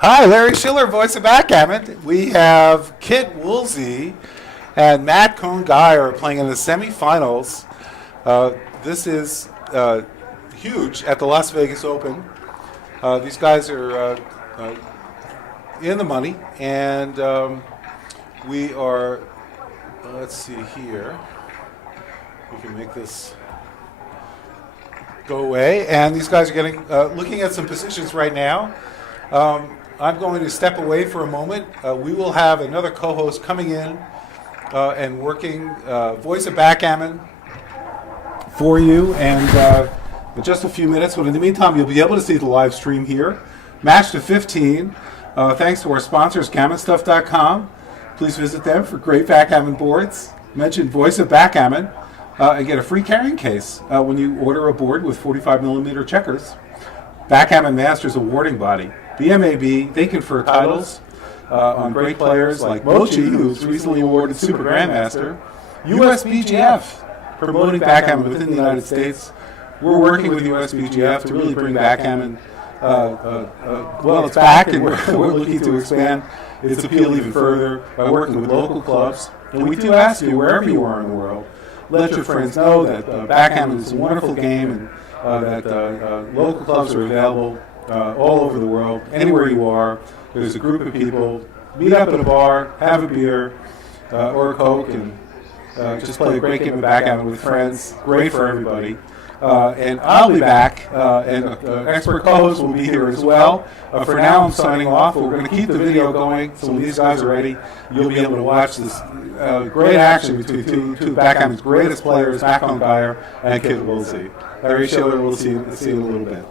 Hi, Larry Shiller, voice of Backgammon. We have Kit Woolsey and Matt Cohn-Geier playing in the semifinals. This is huge at the Las Vegas Open. These guys are in the money, and we are, let's see here. We can make this go away. And these guys are getting looking at some positions right now. I'm going to step away for a moment. We will have another co-host coming in and working voice of backgammon for you, and in just a few minutes. But in the meantime, you'll be able to see the live stream here. Match to 15. Thanks to our sponsors, GammonStuff.com. Please visit them for great backgammon boards. Mention voice of backgammon and get a free carrying case when you order a board with 45mm checkers. Backgammon Masters awarding body. BMAB, they confer titles on great players like Mochi, who's recently awarded Super Grandmaster. USBGF, promoting backgammon within the United States. We're working with USBGF to really bring backgammon, it's back, and we're looking to expand its appeal even further by working with local clubs. And we do ask you, wherever you are in the world, let your friends know that backgammon is a wonderful game, and that local clubs are available all over the world. Anywhere you are, there's a group of people. Meet up at a bar, have a beer or a Coke, and just play a great game of backgammon with friends. Great for everybody. And I'll be back, and an expert co-host will be here as well. For now, I'm signing off. We're going to keep the video going, so when these guys are ready, you'll be able to watch this great action between two of backgammon's greatest players, Matt Cohn-Geier and Kit Woolsey. Larry Shiller, we'll see you in a little bit.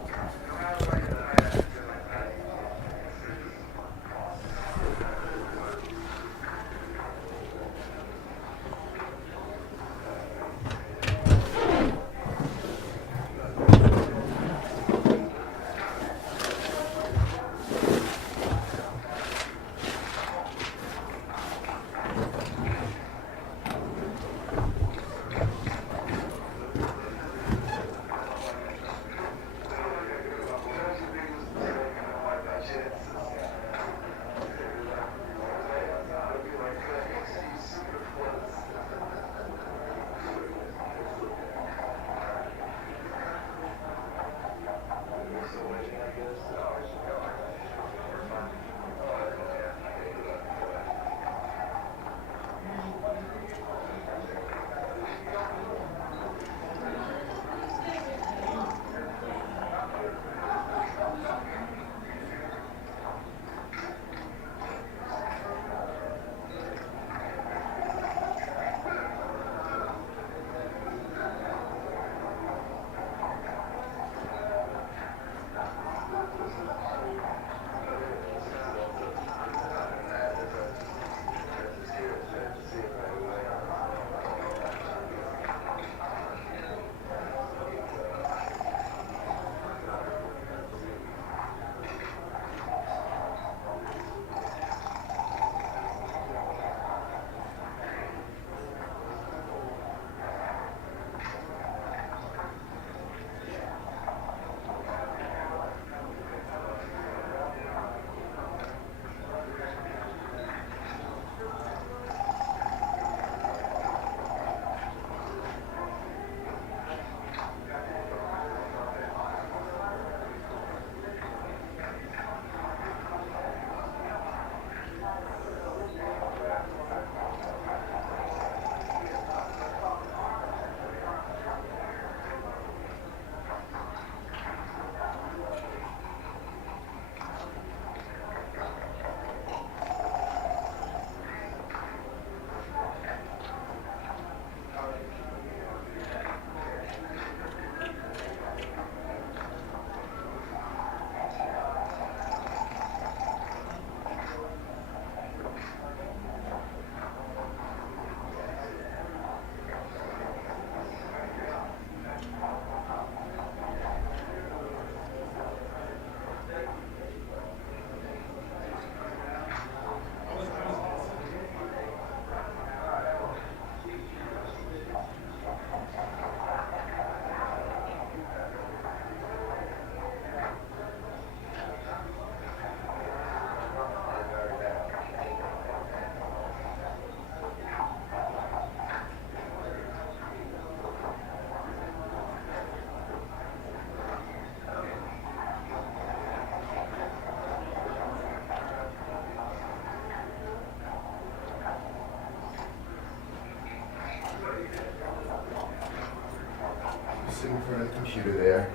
front of the computer there.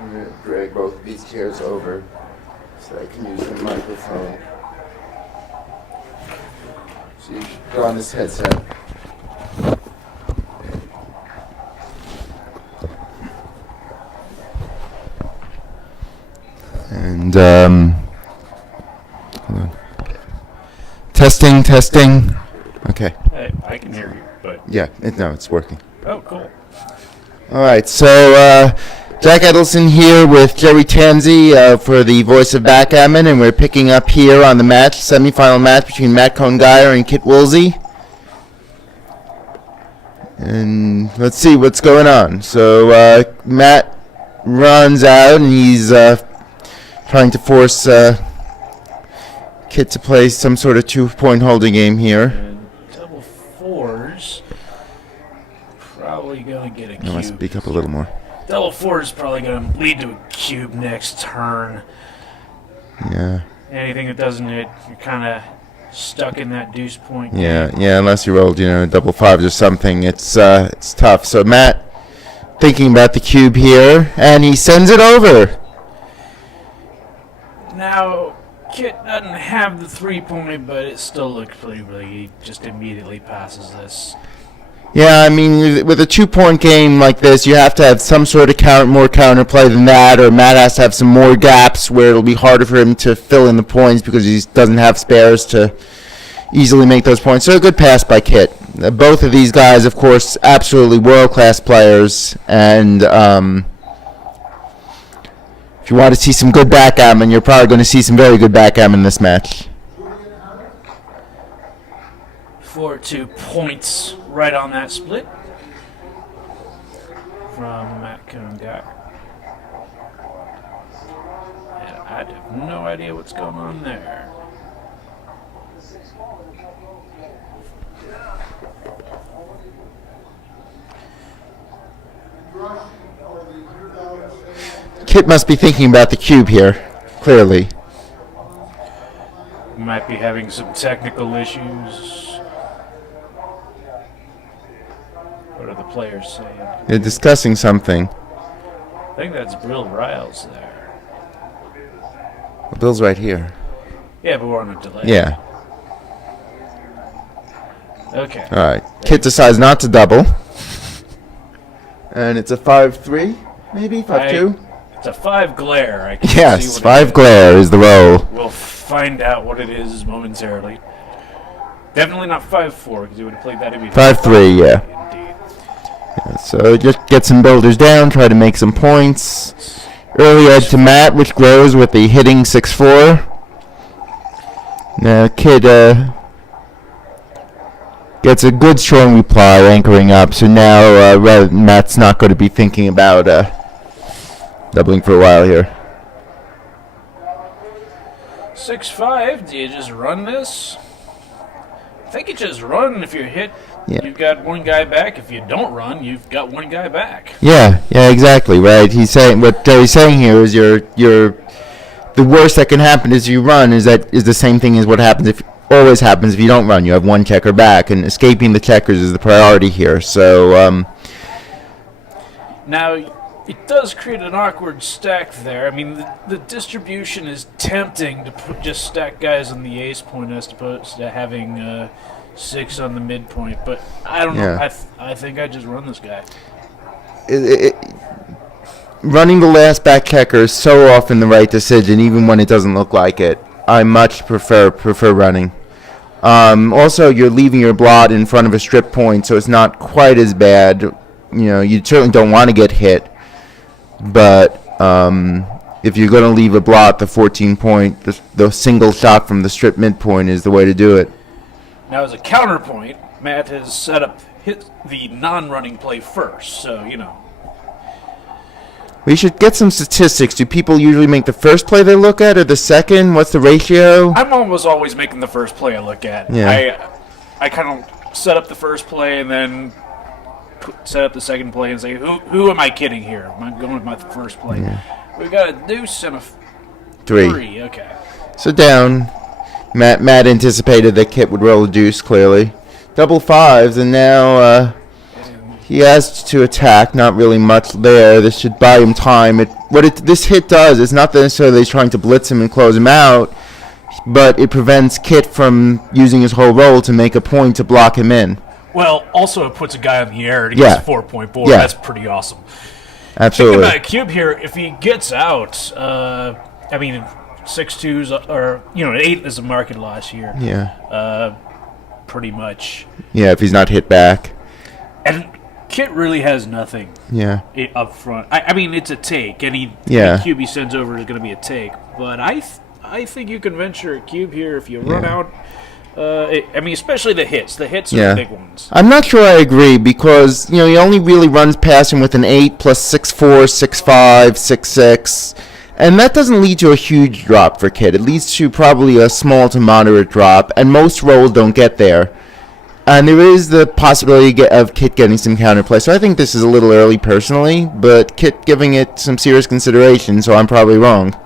I'm going to drag both of these chairs over so I can use the microphone. So you should put on this headset. And, hold on. Testing. Okay. Hey, I can hear you, but... Yeah, it's working. Oh, cool. All right, so Jack Edelson here with Jerry Tanzi for the voice of Backgammon, and we're picking up here on the semifinal match between Matt Cohn-Geier and Kit Woolsey. And let's see what's going on. So Matt runs out, and he's trying to force Kit to play some sort of 2-point holding game here. And double fours, probably going to get a cube. I must speak up a little more. Double fours probably going to lead to a cube next turn. Yeah. Anything that doesn't hit, you're kind of stuck in that deuce point. Yeah, unless you rolled, double fives or something, it's tough. So Matt thinking about the cube here, and he sends it over. Now, Kit doesn't have the 3-point, but it still looks pretty big. He just immediately passes this. Yeah, I mean, with a 2-point game like this, you have to have some sort of more counterplay than that, or Matt has to have some more gaps where it'll be harder for him to fill in the points because he doesn't have spares to easily make those points. So a good pass by Kit. Both of these guys, of course, absolutely world-class players, and if you want to see some good backgammon, you're probably going to see some very good backgammon in this match. 4-2 points right on that split from Matt Cohn-Geier. And I have no idea what's going on there. Kit must be thinking about the cube here, clearly. Might be having some technical issues. What are the players saying? They're discussing something. I think that's Brill Riles there. Well, Bill's right here. Yeah, but we're on a delay. Yeah. Okay. All right. Kit decides not to double. And it's a 5-3, maybe? 5-2? It's a 5 glare. I can Yes, see what 5 glare is the roll. We'll find out what it is momentarily. Definitely not 5-4, because you would have played that immediately. 5-3, yeah. Indeed. So just get some boulders down, try to make some points. Early edge to Matt, which grows with the hitting 6-4. Now Kid gets a good strong reply anchoring up, so now Matt's not going to be thinking about doubling for a while here. 6-5, do you just run this? I think you just run. If you're hit, Yeah. you've got one guy back. If you don't run, you've got one guy back. Yeah, exactly, right. He's saying what Jerry's saying here is the worst that can happen is you run is the same thing as what always happens if you don't run. You have one checker back, and escaping the checkers is the priority here. So Now, it does create an awkward stack there. I mean, the distribution is tempting to just stack guys on the ace point as opposed to having 6 on the midpoint, but I don't know. I think I just run this guy. Running the last back checker is so often the right decision, even when it doesn't look like it. I much prefer running. Also, you're leaving your blot in front of a strip point, so it's not quite as bad. You certainly don't want to get hit, but if you're going to leave a blot, the 14-point, the single shot from the strip midpoint is the way to do it. Now, as a counterpoint, Matt has set up the non-running play first, so, We should get some statistics. Do people usually make the first play they look at or the second? What's the ratio? I'm almost always making the first play I look at. Yeah. I kind of set up the first play and then set up the second play and say, who am I kidding here? Am I going with my first play? Yeah. We've got a deuce and a 3. Okay. So down. Matt anticipated that Kit would roll a deuce, clearly. Double fives, and now He has to attack, not really much there. This should buy him time. This hit does is not necessarily he's trying to blitz him and close him out, but it prevents Kit from using his whole roll to make a point to block him in. Well, also it puts a guy in the air and he gets a 4-point board. Yeah. That's pretty awesome. Absolutely. Thinking about Cube here, if he gets out, 6-2s, or, an 8 is a market loss here. Yeah. Pretty much. Yeah, if he's not hit back. And Kit really has nothing. Yeah. Up front. It's a take. Any cube he sends over is going to be a take. But I think you can venture a cube here if you run out. Especially the hits. The hits are the big ones. I'm not sure I agree because, he only really runs past him with an 8 plus 6'4", 6'5", 6'6", and that doesn't lead to a huge drop for Kit. It leads to probably a small to moderate drop, and most rolls don't get there. And there is the possibility of Kit getting some counterplay, so I think this is a little early personally, but Kit giving it some serious consideration, so I'm probably wrong.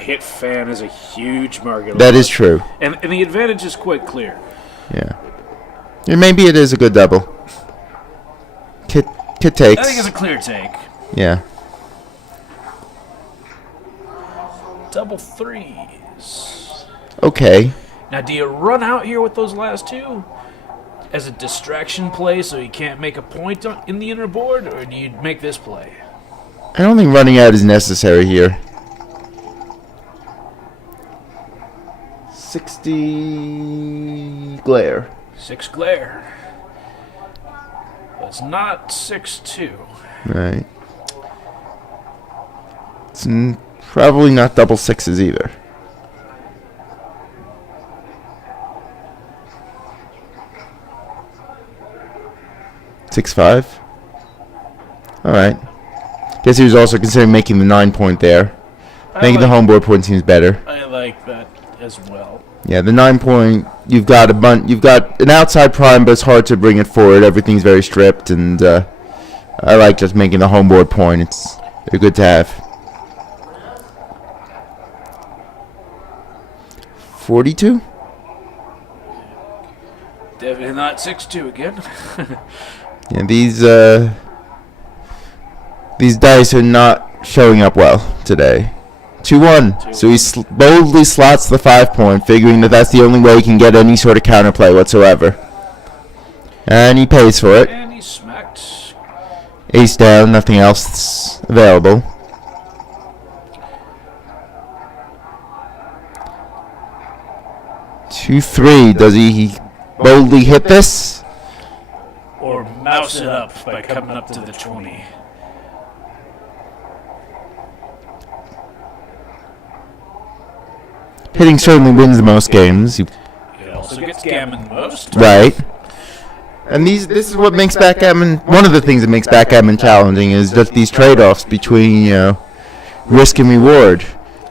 Hit fan is a huge market. That is true. And the advantage is quite clear. Yeah. Maybe it is a good double. Kit takes. I think it's a clear take. Yeah. Double threes. Okay. Now, do you run out here with those last two as a distraction play so you can't make a point in the inner board, or do you make this play? I don't think running out is necessary here. 60 glare. 6 glare. It's not 6-2. Right. It's probably not double sixes either. Six five. All right. Guess he was also considering making the 9-point there. Making the home board point seems better. I like that as well. Yeah, the 9-point. You've got an outside prime, but it's hard to bring it forward. Everything's very stripped, and I like just making the home board point. They're good to have. 42. Definitely not 6-2 again. Yeah, these dice are not showing up well today. 2-1. So he boldly slots the 5-point, figuring that that's the only way he can get any sort of counterplay whatsoever. And he pays for it. And he's smacked. Ace down, nothing else available. Two, 3. Does he boldly hit this? Or mouse it up by coming up to the 20. Hitting certainly wins the most games. It also gets gammon the most. Right. And this is what makes backgammon, one of the things that makes backgammon challenging is just these trade-offs between, risk and reward.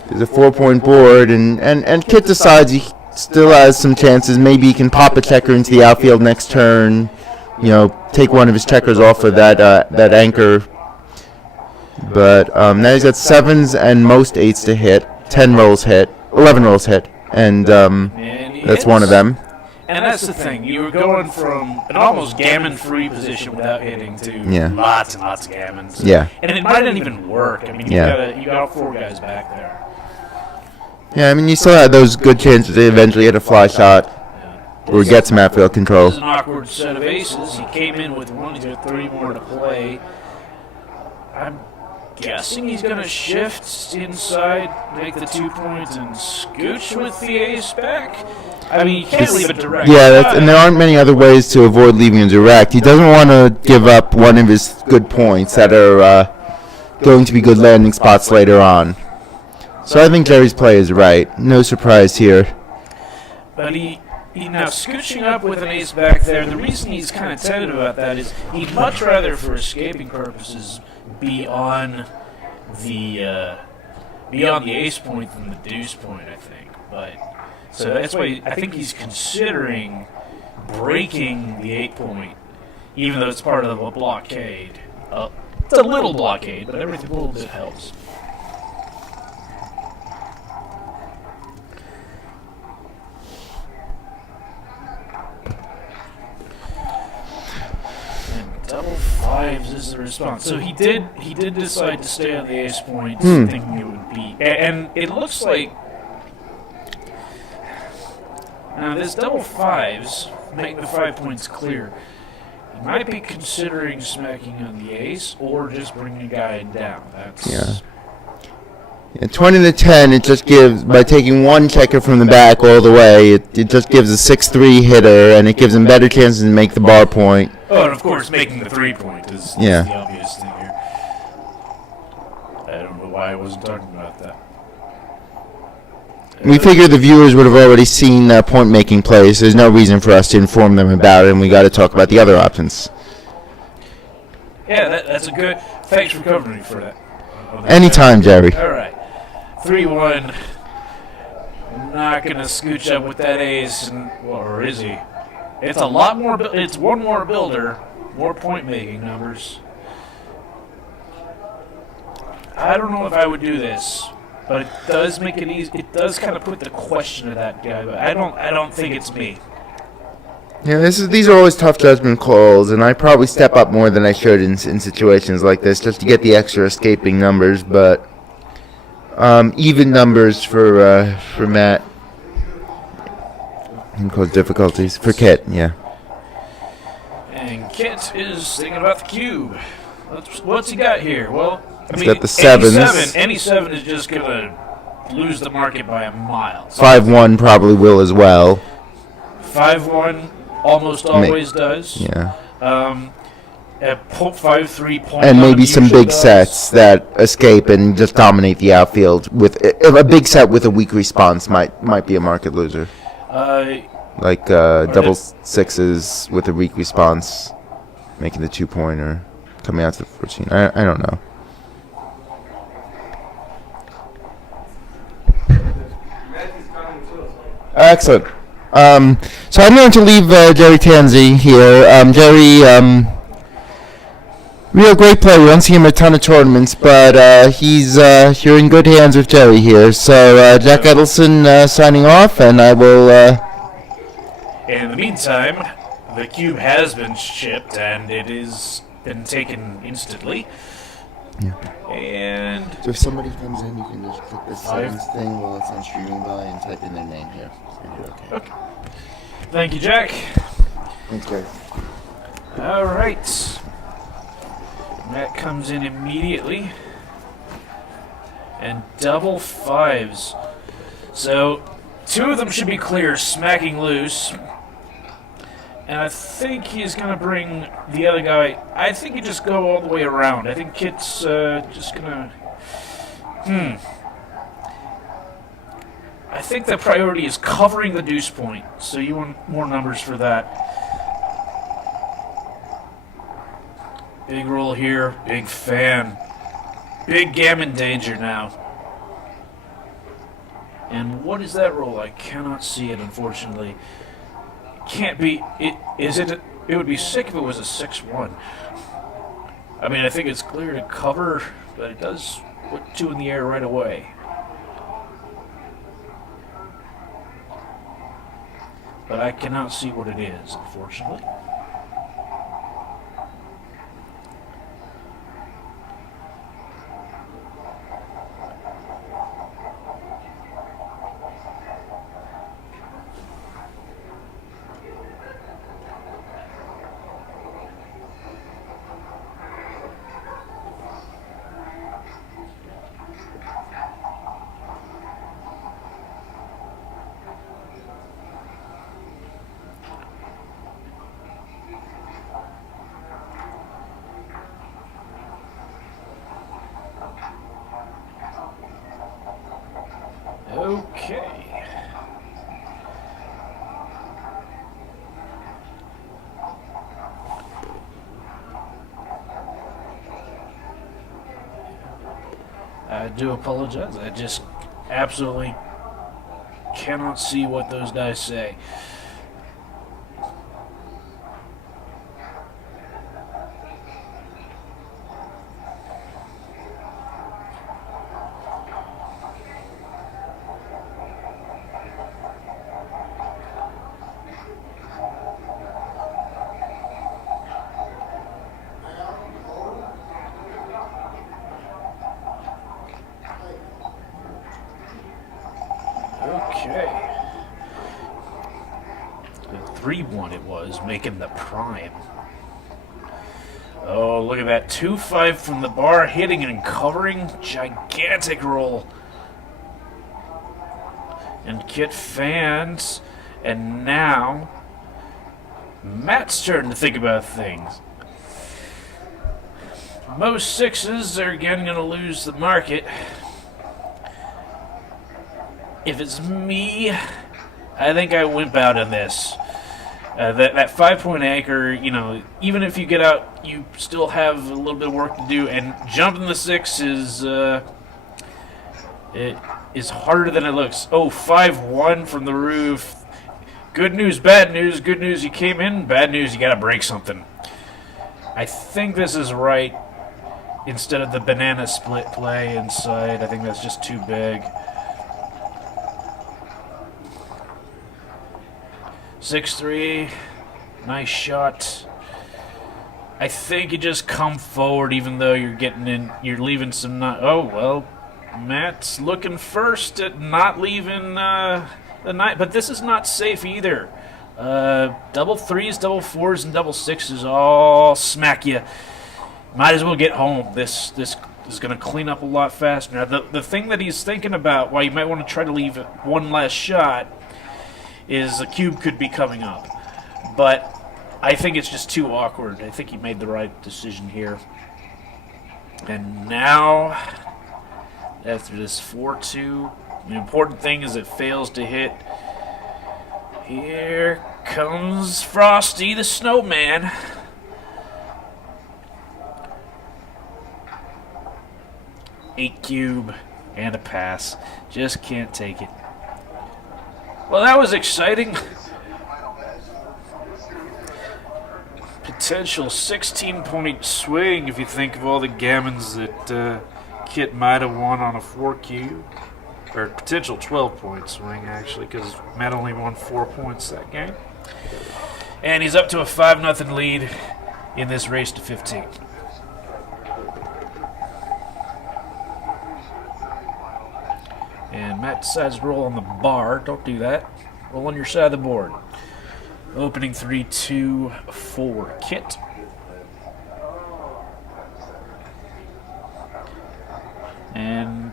There's a 4-point board, and Kit decides he still has some chances. Maybe he can pop a checker into the outfield next turn, take one of his checkers off of that anchor. But now he's got 7s and most 8s to hit, 10 rolls hit, 11 rolls hit, and that's one of them. And that's the thing. You were going from an almost gammon-free position without hitting to lots and lots of gammons. Yeah. And it might not even work. I mean, you got 4 guys back there. Yeah, you still had those good chances to eventually hit a fly shot or get some outfield control. This is an awkward set of aces. He came in with 1, he's got 3 more to play. I'm guessing he's going to shift inside, make the 2 points, and scooch with the ace back. You can't leave it direct. Yeah, and there aren't many other ways to avoid leaving it direct. He doesn't want to give up one of his good points that are going to be good landing spots later on. So I think Jerry's play is right. No surprise here. But he now scooching up with an ace back there. The reason he's kind of tentative about that is he'd much rather, for escaping purposes, be on the ace point than the deuce point, I think. So that's why I think he's considering breaking the 8-point, even though it's part of a blockade. It's a little blockade, but every little bit helps. And double 5 the response. So he did decide to stay on the ace point, thinking it would be. And it looks like now this double fives make the 5 points clear. He might be considering smacking on the ace or just bringing a guy down. That's Yeah, 20 to 10, it just gives, by taking one checker from the back all the way, it just gives a 6-3 hitter, and it gives him better chances to make the bar point. Oh, and of course, making the 3 point is the obvious thing here. I don't know why I wasn't talking about that. We figured the viewers would have already seen point-making plays. There's no reason for us to inform them about it, and we got to talk about the other options. Yeah, that's a good. Thanks for covering me for that. Anytime, Jerry. All right, 3-1. Not gonna scooch up with that ace, or is he? It's a lot more. It's one more builder, more point-making numbers. I don't know if I would do this. But it does make it easy. It does kind of put the question to that guy. But I don't think it's me. Yeah, these are always tough judgment calls, and I probably step up more than I should in situations like this just to get the extra escaping numbers. But even numbers for Matt can cause difficulties for Kit. Yeah. And Kit is thinking about the cube. What's he got here? Well. He's got the sevens. Any seven is just going to lose the market by a mile. 5-1 probably will as well. 5-1 almost always does. Yeah. At 5-3 point. And maybe some big sets that escape and just dominate the outfield. With a big set with a weak response might be a market loser. Like double sixes with a weak response, making the 2-pointer, coming out to the 14. I don't know. Excellent. So I'm going to leave Jerry Tanzi here. Jerry, real great player. We don't see him at a ton of tournaments, but you're in good hands with Jerry here. So Jack Edelson signing off, and I will. In the meantime, the cube has been shipped, and it has been taken instantly. Yeah. And So if somebody comes in, you can just click the settings thing while it's on streaming by and type in their name here. So you're okay. Thank you, Jack. Thanks, Jerry. All right. Matt comes in immediately. And double fives. So 2 of them should be clear, smacking loose. And I think he's going to bring the other guy. I think he just go all the way around. I think Kit's just going to... I think the priority is covering the deuce point. So you want more numbers for that. Big roll here. Big fan. Big gammon danger now. And what is that roll? I cannot see it, unfortunately. Can't be. It would be sick if it was a 6-1. I mean, I think it's clear to cover, but it does put 2 in the air right away. But I cannot see what it is, unfortunately. Okay. I do apologize. I just absolutely cannot see what those dice say. Okay. 3-1 it was, making the prime. Oh, look at that. 2-5 from the bar, hitting and covering. Gigantic roll. And Kit fans. And now, Matt's turn to think about things. Most sixes are again going to lose the market. If it's me, I think I wimp out on this. That 5-point anchor, you know, even if you get out, you still have a little bit of work to do. And jumping the 6 is it is harder than it looks. Oh, 5-1 from the roof. Good news, bad news. Good news, you came in. Bad news, you got to break something. I think this is right. Instead of the banana split play inside, I think that's just too big. 6-3, nice shot. I think you just come forward, even though you're getting in. You're leaving some. Oh well, Matt's looking first at not leaving the night, but this is not safe either. Double 3s, double 4s, and double 6s all smack you. Might as well get home. This is going to clean up a lot faster. Now, the thing that he's thinking about, why you might want to try to leave one last shot, is a cube could be coming up. But I think it's just too awkward. I think he made the right decision here. And now, after this 4-2, the important thing is it fails to hit. Here comes Frosty the Snowman. Eight cube and a pass. Just can't take it. Well, that was exciting. Potential 16-point swing if you think of all the gammons that Kit might have won on a 4 cube. Or potential 12-point swing, actually, because Matt only won 4 points that game. And he's up to a 5-0 lead in this race to 15. And Matt decides to roll on the bar. Don't do that. Roll on your side of the board. Opening 3-2 for Kit. And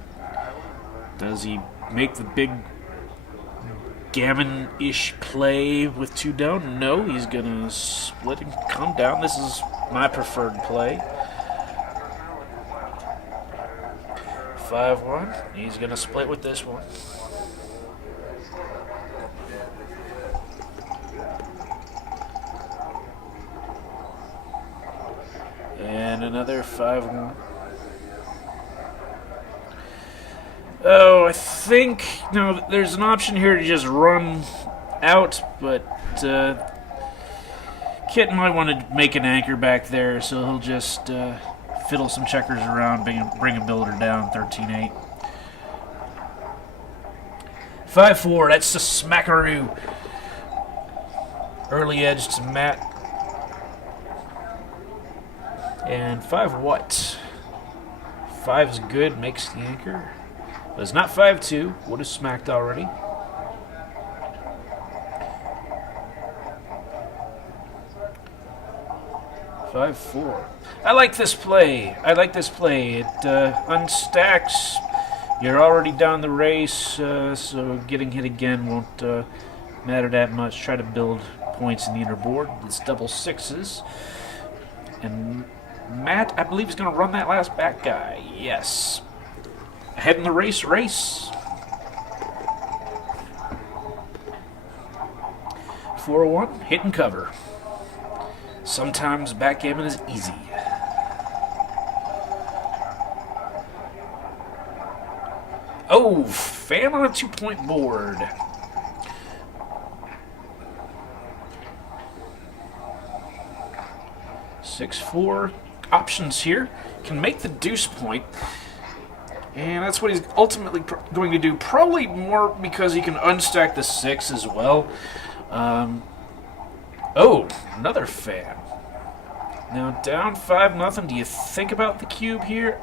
does he make the big gammon-ish play with 2 down? No, he's going to split and come down. This is my preferred play. 5-1. He's going to split with this one. And another 5-1. Oh, I think, no, there's an option here to just run out, but Kit might want to make an anchor back there, so he'll just fiddle some checkers around, bring a builder down, 13-8. 5-4, that's the smackaroo. Early edge to Matt. And 5 what? 5 is good, makes the anchor. But it's not 5-2, would have smacked already. Five, 4. I like this play. It unstacks. You're already down the race, so getting hit again won't matter that much. Try to build points in the inner board. It's double 6s. And Matt, I believe, is going to run that last back guy. Yes. Ahead in the race. 4-1, hit and cover. Sometimes backgammon is easy. Oh, fan on a 2-point board. Six, 4 options here. Can make the deuce point. And that's what he's ultimately going to do. Probably more because he can unstack the 6 as well. Oh, another fan. Now down 5-0. Do you think about the cube here?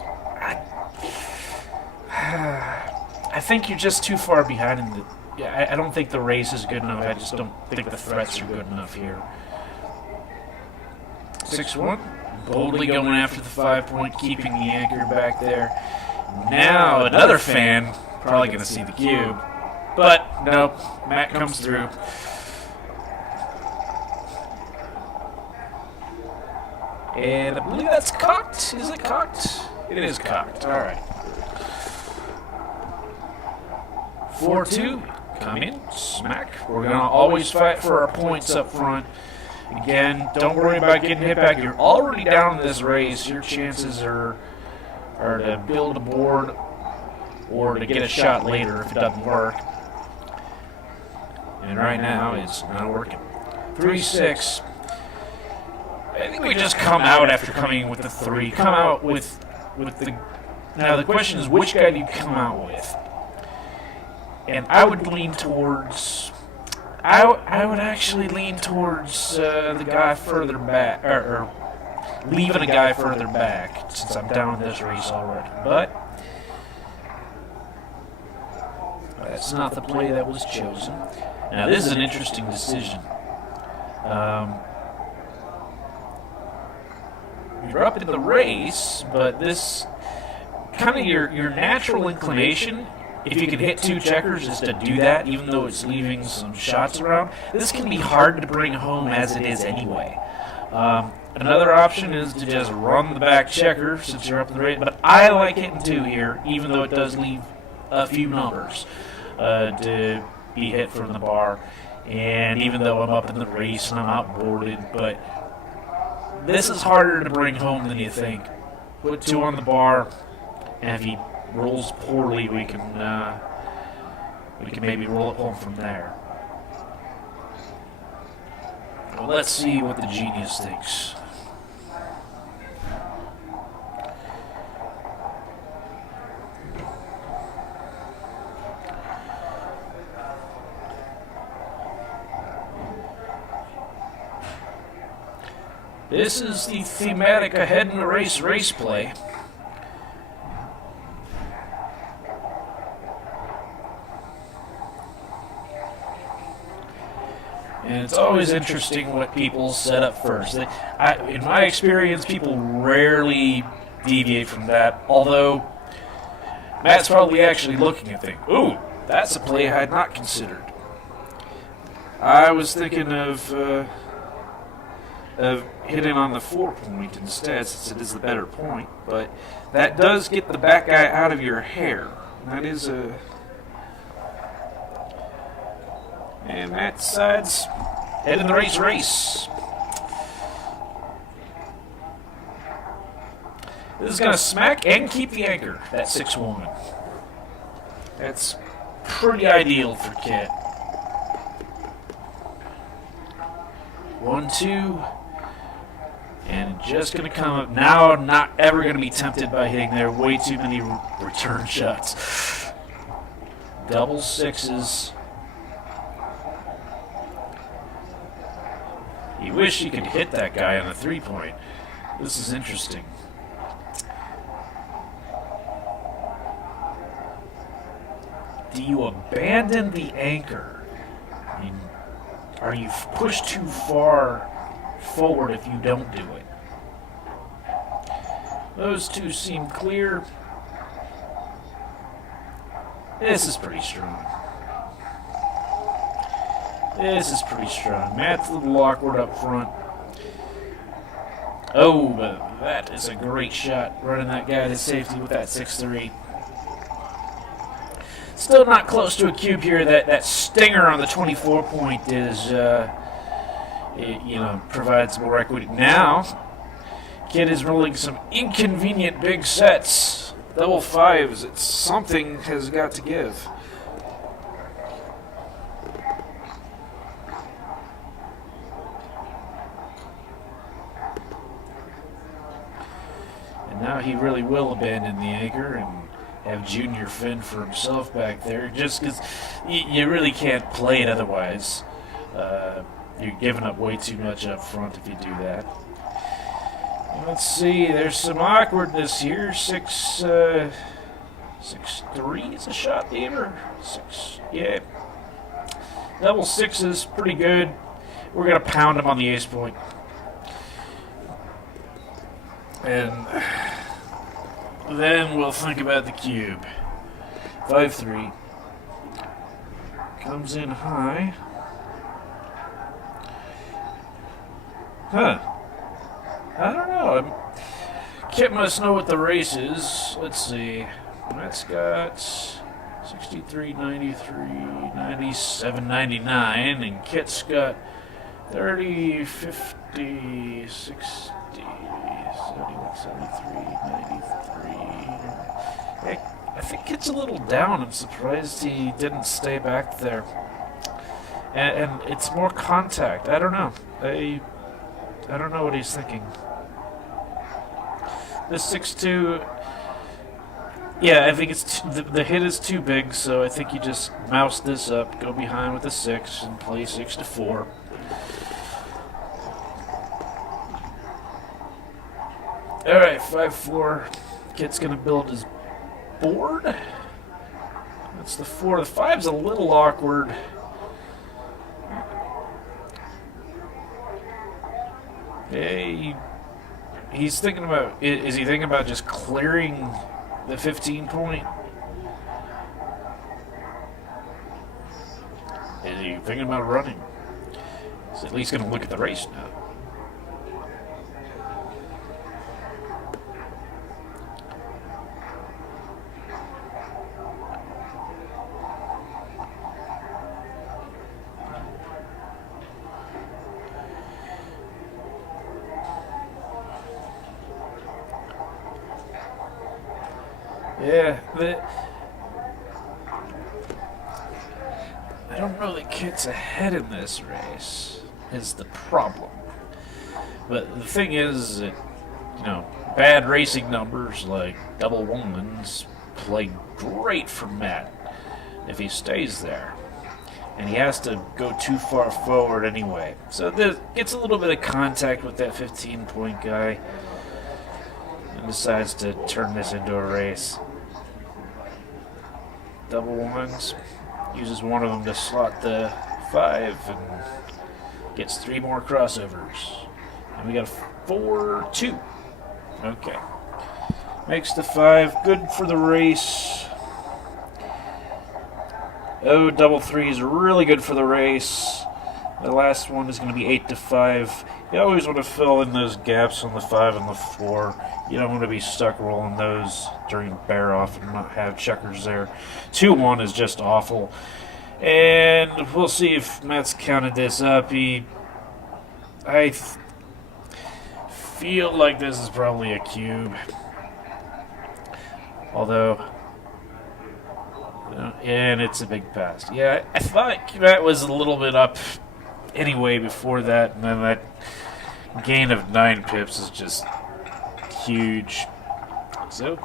I I think you're just too far behind in the. Yeah, I don't think the race is good enough. I just don't think the threats are good enough here. 6-1. Boldly going after the 5-point, keeping the anchor back there. Now another fan probably going to see the cube. But nope, Matt comes through. And I believe that's cocked. Is it cocked? It is cocked. All right. 4-2. Come in. Smack. We're going to always fight for our points up front. Again, don't worry about getting hit back. You're already down in this race. Your chances are to build a board or to get a shot later if it doesn't work. And right now, it's not working. 3-6. I think we just come out after coming with the 3. Come out with the... Now, the question is, which guy do you come out with? And I would lean towards... I would actually lean towards the guy further back, or leaving a guy further back, since I'm down in this race already. But that's not the play that was chosen. Now, this is an interesting decision. You're up in the race, but this kind of your natural inclination, if you can hit 2 checkers, is to do that, even though it's leaving some shots around. This can be hard to bring home as it is anyway. Another option is to just run the back checker since you're up in the race, but I like hitting 2 here, even though it does leave a few numbers to be hit from the bar. And even though I'm up in the race and I'm outboarded, but this is harder to bring home than you think. Put 2 on the bar, and if he rolls poorly, we can maybe roll it home from there. Well, let's see what the genius thinks. This is the thematic ahead in the race play. And it's always interesting what people set up first. In my experience, people rarely deviate from that, although Matt's probably actually looking at things. Ooh, that's a play I had not considered. I was thinking of hitting on the 4-point instead, since it is the better point, but that does get the back guy out of your hair. That is a... And Matt decides, head in the race. This is going to smack and keep the anchor, that 6-1. That's pretty ideal for Kit. 1-2. And just going to come up. Now I'm not ever going to be tempted by hitting there. Way too many return shots. Double 6s. You wish you could hit that guy on the 3-point. This is interesting. Do you abandon the anchor? I mean, are you pushed too far forward if you don't do it? Those 2 seem clear. This is pretty strong. Matt's a little awkward up front. Oh, but that is a great shot, running that guy to safety with that 6-3. Still not close to a cube here. That stinger on the 24-point is, provides more equity. Now, Kid is rolling some inconvenient big sets. Double 5s. It's something has got to give. Now he really will abandon the anchor and have Junior fend for himself back there, just because you really can't play it otherwise. You're giving up way too much up front if you do that. Let's see, there's some awkwardness here. 6 6-3 is a shot leader. 6, yeah. Double sixes, pretty good. We're going to pound him on the ace point. And then we'll think about the cube. 5-3. Comes in high. Huh. I don't know. Kit must know what the race is. Let's see. Matt's got 63, 93, 97, 99. And Kit's got 30, 50, 60, 71, 73, 93. I think Kit's a little down. I'm surprised he didn't stay back there. And it's more contact. I don't know. I don't know what he's thinking. This 6-2, yeah, I think it's the hit is too big, so I think you just mouse this up, go behind with the 6, and play 6-4. All right, 5-4. Kit's gonna build his board. That's the 4. The 5's a little awkward. Hey, he's thinking about. Is he thinking about just clearing the 15 point? Is he thinking about running? He's at least going to look at the race now. Yeah, I don't know that Kit's ahead in this race is the problem. But the thing is that, bad racing numbers like double ones play great for Matt if he stays there. And he has to go too far forward anyway. So this gets a little bit of contact with that 15-point guy and decides to turn this into a race. Double ones, uses one of them to slot the 5 and gets 3 more crossovers. And we got a 4-2. Okay. Makes the 5, good for the race. Oh, double 3 is really good for the race. The last one is going to be 8-5. You always want to fill in those gaps on the 5 and the 4. You don't want to be stuck rolling those during bear off and not have checkers there. 2-1 is just awful. And we'll see if Matt's counted this up. I feel like this is probably a cube. Although, and it's a big pass. Yeah, I thought Matt was a little bit up anyway before that, and then that gain of 9 pips is just huge. So,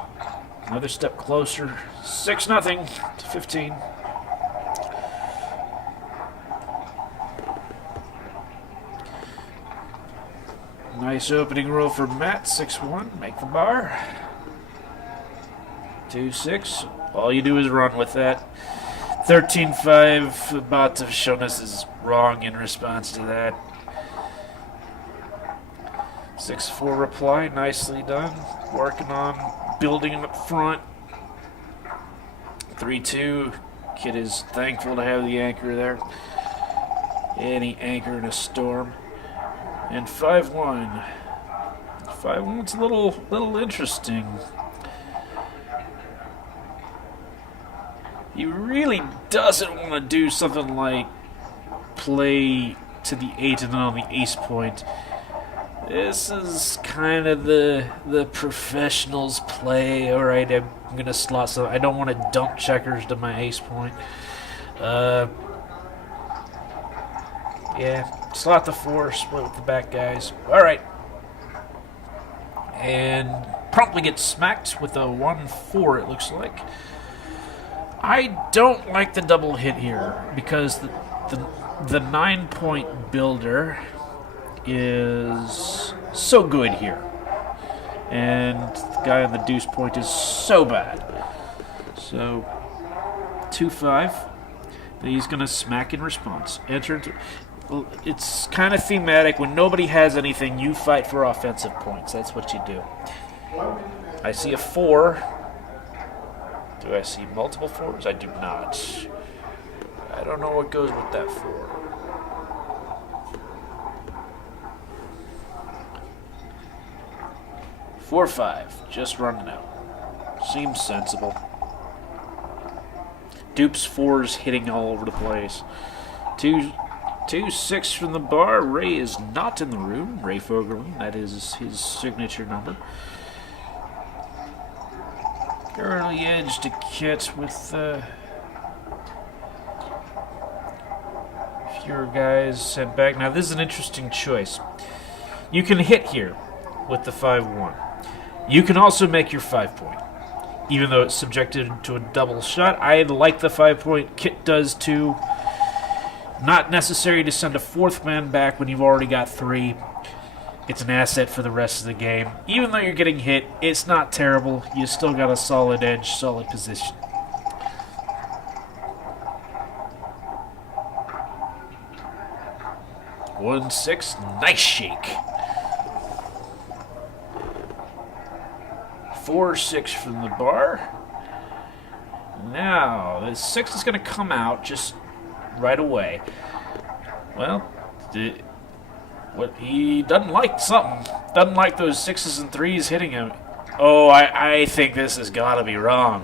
another step closer. 6-0 to 15. Nice opening roll for Matt. 6-1. Make the bar. 2-6. All you do is run with that. 13-5. About to have shown us is wrong in response to that. 6-4 reply. Nicely done. Working on building him up front. 3-2. Kid is thankful to have the anchor there. Any anchor in a storm. And 5-1. 5-1's a little interesting. He really doesn't want to do something like play to the 8 and then on the ace point. This is kind of the professionals play. All right, I'm going to slot some. I don't want to dump checkers to my ace point. Yeah, slot the 4, split with the back guys. All right. And promptly gets smacked with a 1-4, it looks like. I don't like the double hit here because the 9-point builder is so good here. And the guy on the deuce point is so bad. So 2-5. Then he's going to smack in response. Enter into. It's kind of thematic. When nobody has anything, you fight for offensive points. That's what you do. I see a 4. Do I see multiple 4s? I do not. I don't know what goes with that 4. Four, 5, just running out. Seems sensible. Dupes 4s hitting all over the place. 2-6 from the bar. Ray is not in the room. Ray Fogerman, that is his signature number. Early edge to Kit with fewer guys sent back. Now this is an interesting choice. You can hit here with the 5-1. You can also make your 5-point. Even though it's subjected to a double shot, I like the 5-point. Kit does too. Not necessary to send a 4th man back when you've already got 3. It's an asset for the rest of the game. Even though you're getting hit, it's not terrible. You still got a solid edge, solid position. One, 6, nice shake. 4, 6 from the bar. Now, the 6 is going to come out just right away. Well, he doesn't like something. Doesn't like those 6s and 3s hitting him. Oh, I think this has got to be wrong.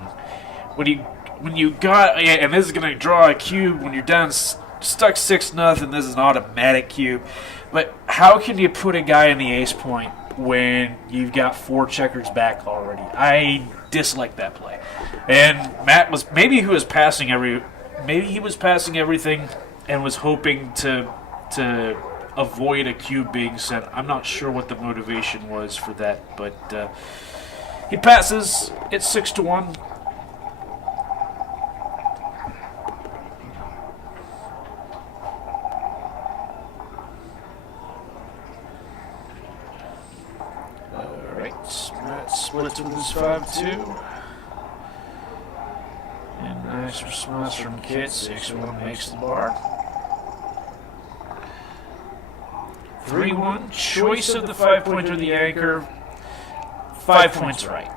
When you got, and this is going to draw a cube when you're down stuck 6-0. This is an automatic cube. But how can you put a guy in the ace point when you've got 4 checkers back already? I dislike that play. And Matt maybe he was passing everything and was hoping to avoid a cube being sent. I'm not sure what the motivation was for that, but he passes. It's 6-1. Matt splits with his 5-2. And nice response from Kit. 6-1 makes the bar. 3-1. Choice of the 5-pointer, the anchor. 5 points right.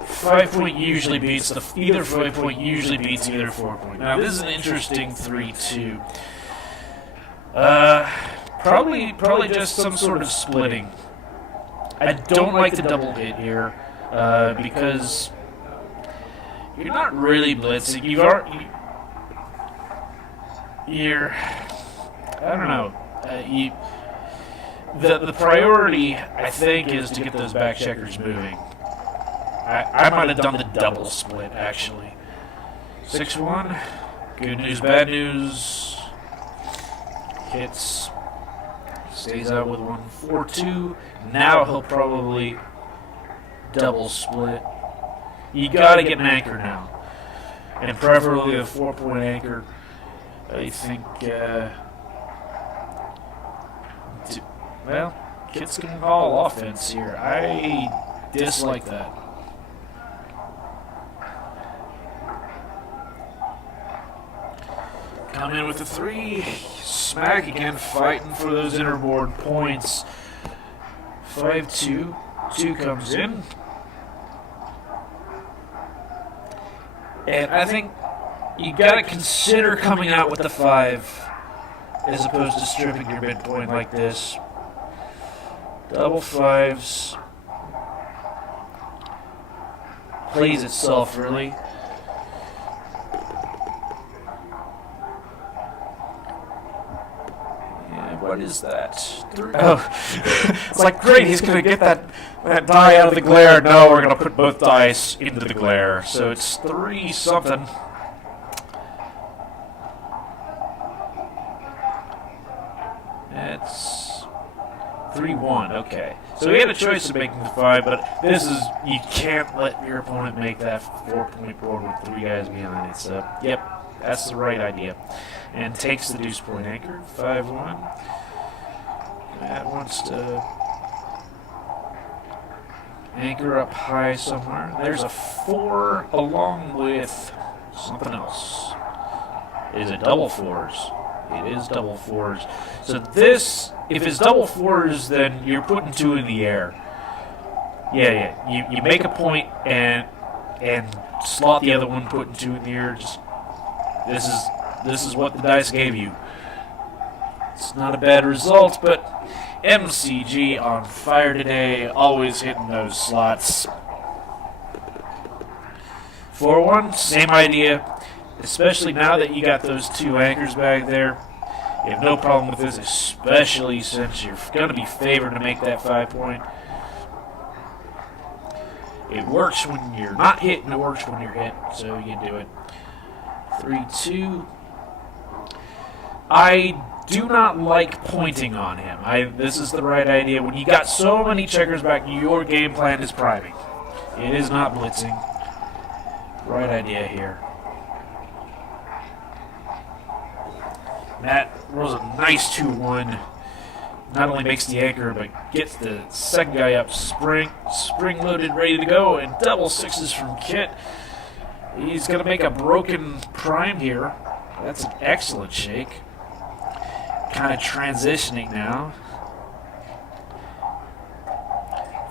5-point usually beats either 5-point usually beats either 4-point. Now this is an interesting 3-2. Probably just some sort of splitting. I don't like the double hit here because you're not really blitzing. I don't know. The priority, I think, is to get those back checkers moving. I might have done the double split, actually. 6-1. Good news, bad news. Hits. Stays out with 1, 4-2. Now he'll probably double split. You got to get an anchor now. And preferably a 4-point anchor. I think, well, Kit's going to call offense here. I dislike that. Come in with the 3. Smack again, fighting for those interboard points. 5-2. 2 comes in. And I think you got to consider coming out with the 5 as opposed to stripping your midpoint like this. Double 5s. Plays itself, really. What is that? 3. Oh, it's like, great, he's going to get that die out of the glare. No, we're going to put both dice into the glare. So it's 3-something. It's 3-1, okay. So he had a choice of making the 5, but this is, you can't let your opponent make that 4-point board with 3 guys behind it. So, yep, that's the right idea. And takes the deuce point anchor, 5-1. Matt wants to Anchor up high somewhere. There's a 4 along with something else. Is it double 4s? It is double 4s. So this, if it's double 4s, then you're putting 2 in the air. Yeah. You make a point and slot the other one, putting 2 in the air. Just this is what the dice gave you. It's not a bad result, but MCG on fire today, always hitting those slots. 4-1, same idea, especially now that you got those 2 anchors back there. You have no problem with this, especially since you're going to be favored to make that 5-point. It works when you're not hit, and it works when you're hit, so you do it. 3-2. I do not like pointing on him. This is the right idea. When you got so many checkers back, your game plan is priming. It is not blitzing. Right idea here. Matt rolls a nice 2-1. Not only makes the anchor, but gets the second guy up spring-loaded, ready to go, and double 6s from Kit. He's going to make a broken prime here. That's an excellent shake. Kind of transitioning now.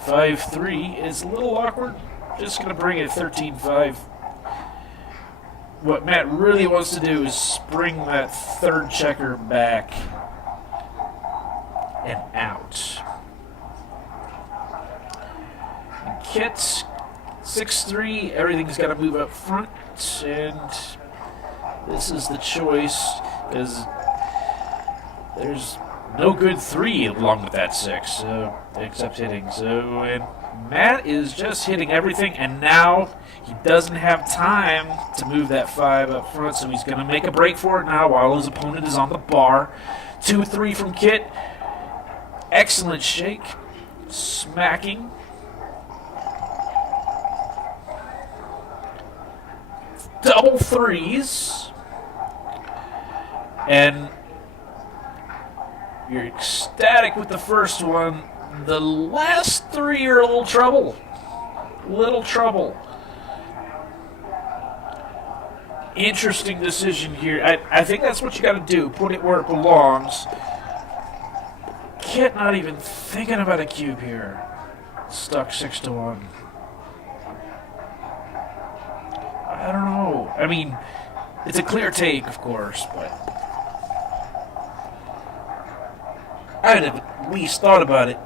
5-3 is a little awkward. Just going to bring it 13-5. What Matt really wants to do is spring that third checker back and out. And Kit, 6-3, everything's got to move up front, and this is the choice, because there's no good 3 along with that 6, so, except hitting. So, and Matt is just hitting everything, and now he doesn't have time to move that 5 up front, so he's going to make a break for it now while his opponent is on the bar. 2-3 from Kit. Excellent shake. Smacking. Double 3s. And you're ecstatic with the first one. The last 3 are a little trouble. Interesting decision here. I think that's what you got to do. Put it where it belongs. Kit not even thinking about a cube here. Stuck 6-1. I don't know. I mean, it's a clear take, of course, but I'd have at least thought about it.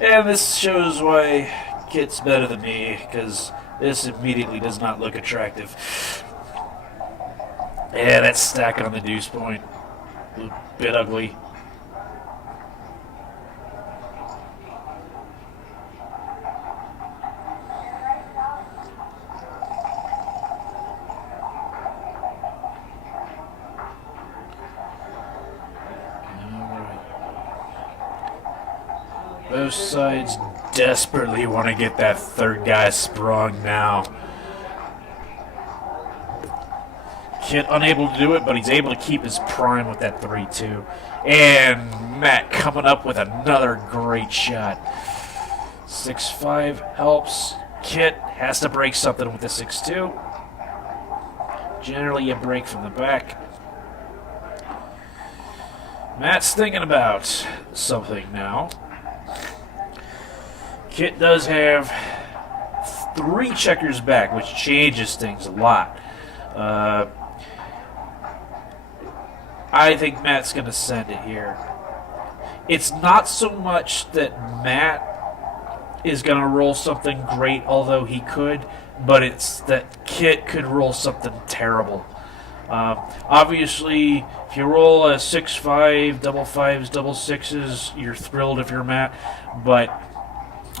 And this shows why Kit's better than me, because this immediately does not look attractive. Yeah, that stack on the deuce point. A bit ugly. Both sides desperately want to get that third guy sprung now. Kit unable to do it, but he's able to keep his prime with that 3-2. And Matt coming up with another great shot. 6-5 helps. Kit has to break something with the 6-2. Generally a break from the back. Matt's thinking about something now. Kit does have 3 checkers back, which changes things a lot. I think Matt's going to send it here. It's not so much that Matt is going to roll something great, although he could, but it's that Kit could roll something terrible. Obviously, if you roll a 6-5, double 5s, double 6s, you're thrilled if you're Matt, but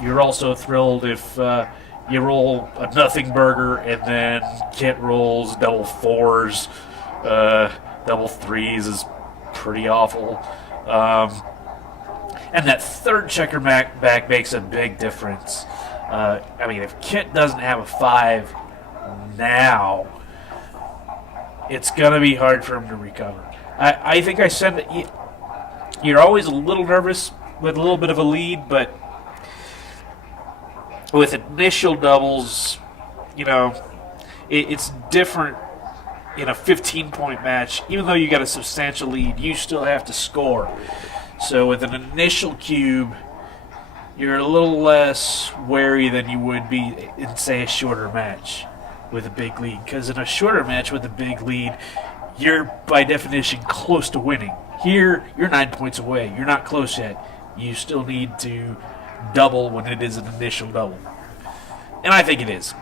you're also thrilled if you roll a nothing burger and then Kit rolls double 4s, double 3s is pretty awful. And that third checker back makes a big difference. I mean, if Kit doesn't have a 5 now, it's going to be hard for him to recover. I think I said that you're always a little nervous with a little bit of a lead, but with initial doubles, you know, it's different in a 15-point match. Even though you got a substantial lead, you still have to score. So with an initial cube, you're a little less wary than you would be in, say, a shorter match with a big lead. Because in a shorter match with a big lead, you're, by definition, close to winning. Here, you're 9 points away. You're not close yet. You still need to double when it is an initial double. And I think it is.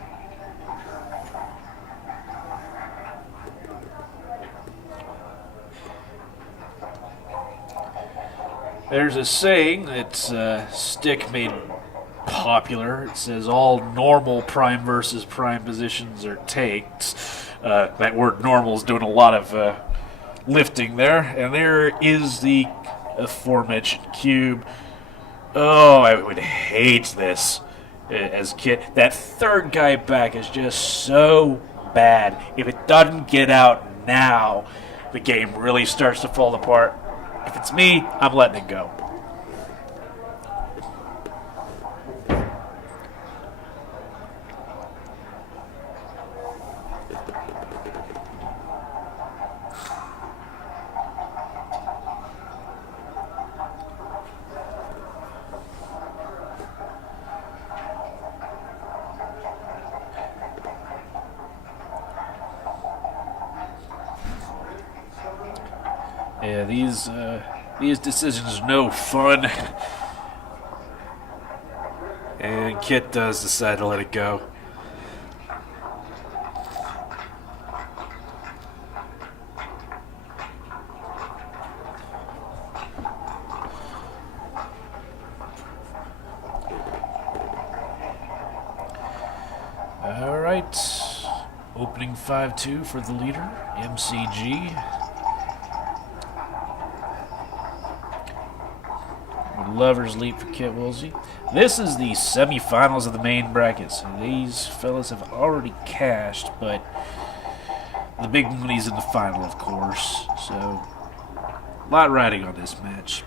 There's a saying that Stick made popular. It says all normal prime versus prime positions are takes. That word normal is doing a lot of lifting there. And there is the aforementioned cube. Oh, I would hate this as a kid. That third guy back is just so bad. If it doesn't get out now, the game really starts to fall apart. If it's me, I'm letting it go. Yeah, these decisions are no fun. And Kit does decide to let it go. All right. Opening 5-2 for the leader, MCG. Lover's leap for Kit Woolsey. This is the semifinals of the main bracket, so these fellas have already cashed, but the big money's in the final, of course. So, a lot riding on this match.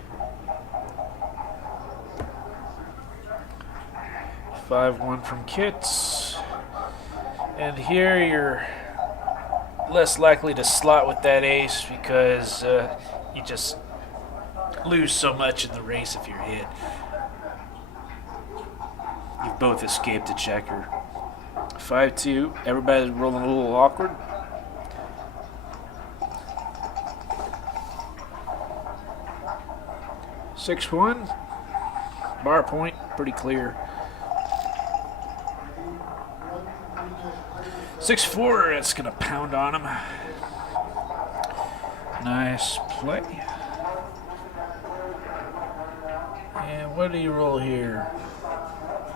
5-1 from Kit. And here you're less likely to slot with that ace because you just lose so much in the race if you're hit. You've both escaped a checker. 5-2. Everybody's rolling a little awkward. (6-1). Bar point, pretty clear. 6-4. It's gonna pound on him. Nice play. And what do you roll here?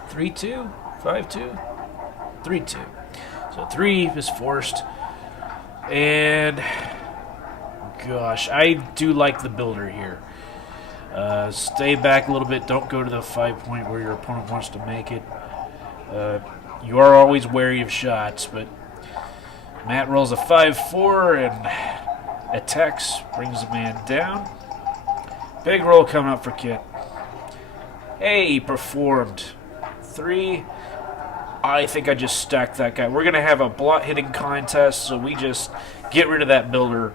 3-2? 5-2? 3-2. So 3 is forced. And gosh, I do like the builder here. Stay back a little bit. Don't go to the 5-point where your opponent wants to make it. You are always wary of shots, but Matt rolls a 5-4 and attacks, brings the man down. Big roll coming up for Kit. Hey, he performed. 3. I think I just stacked that guy. We're going to have a blot hitting contest, so we just get rid of that builder.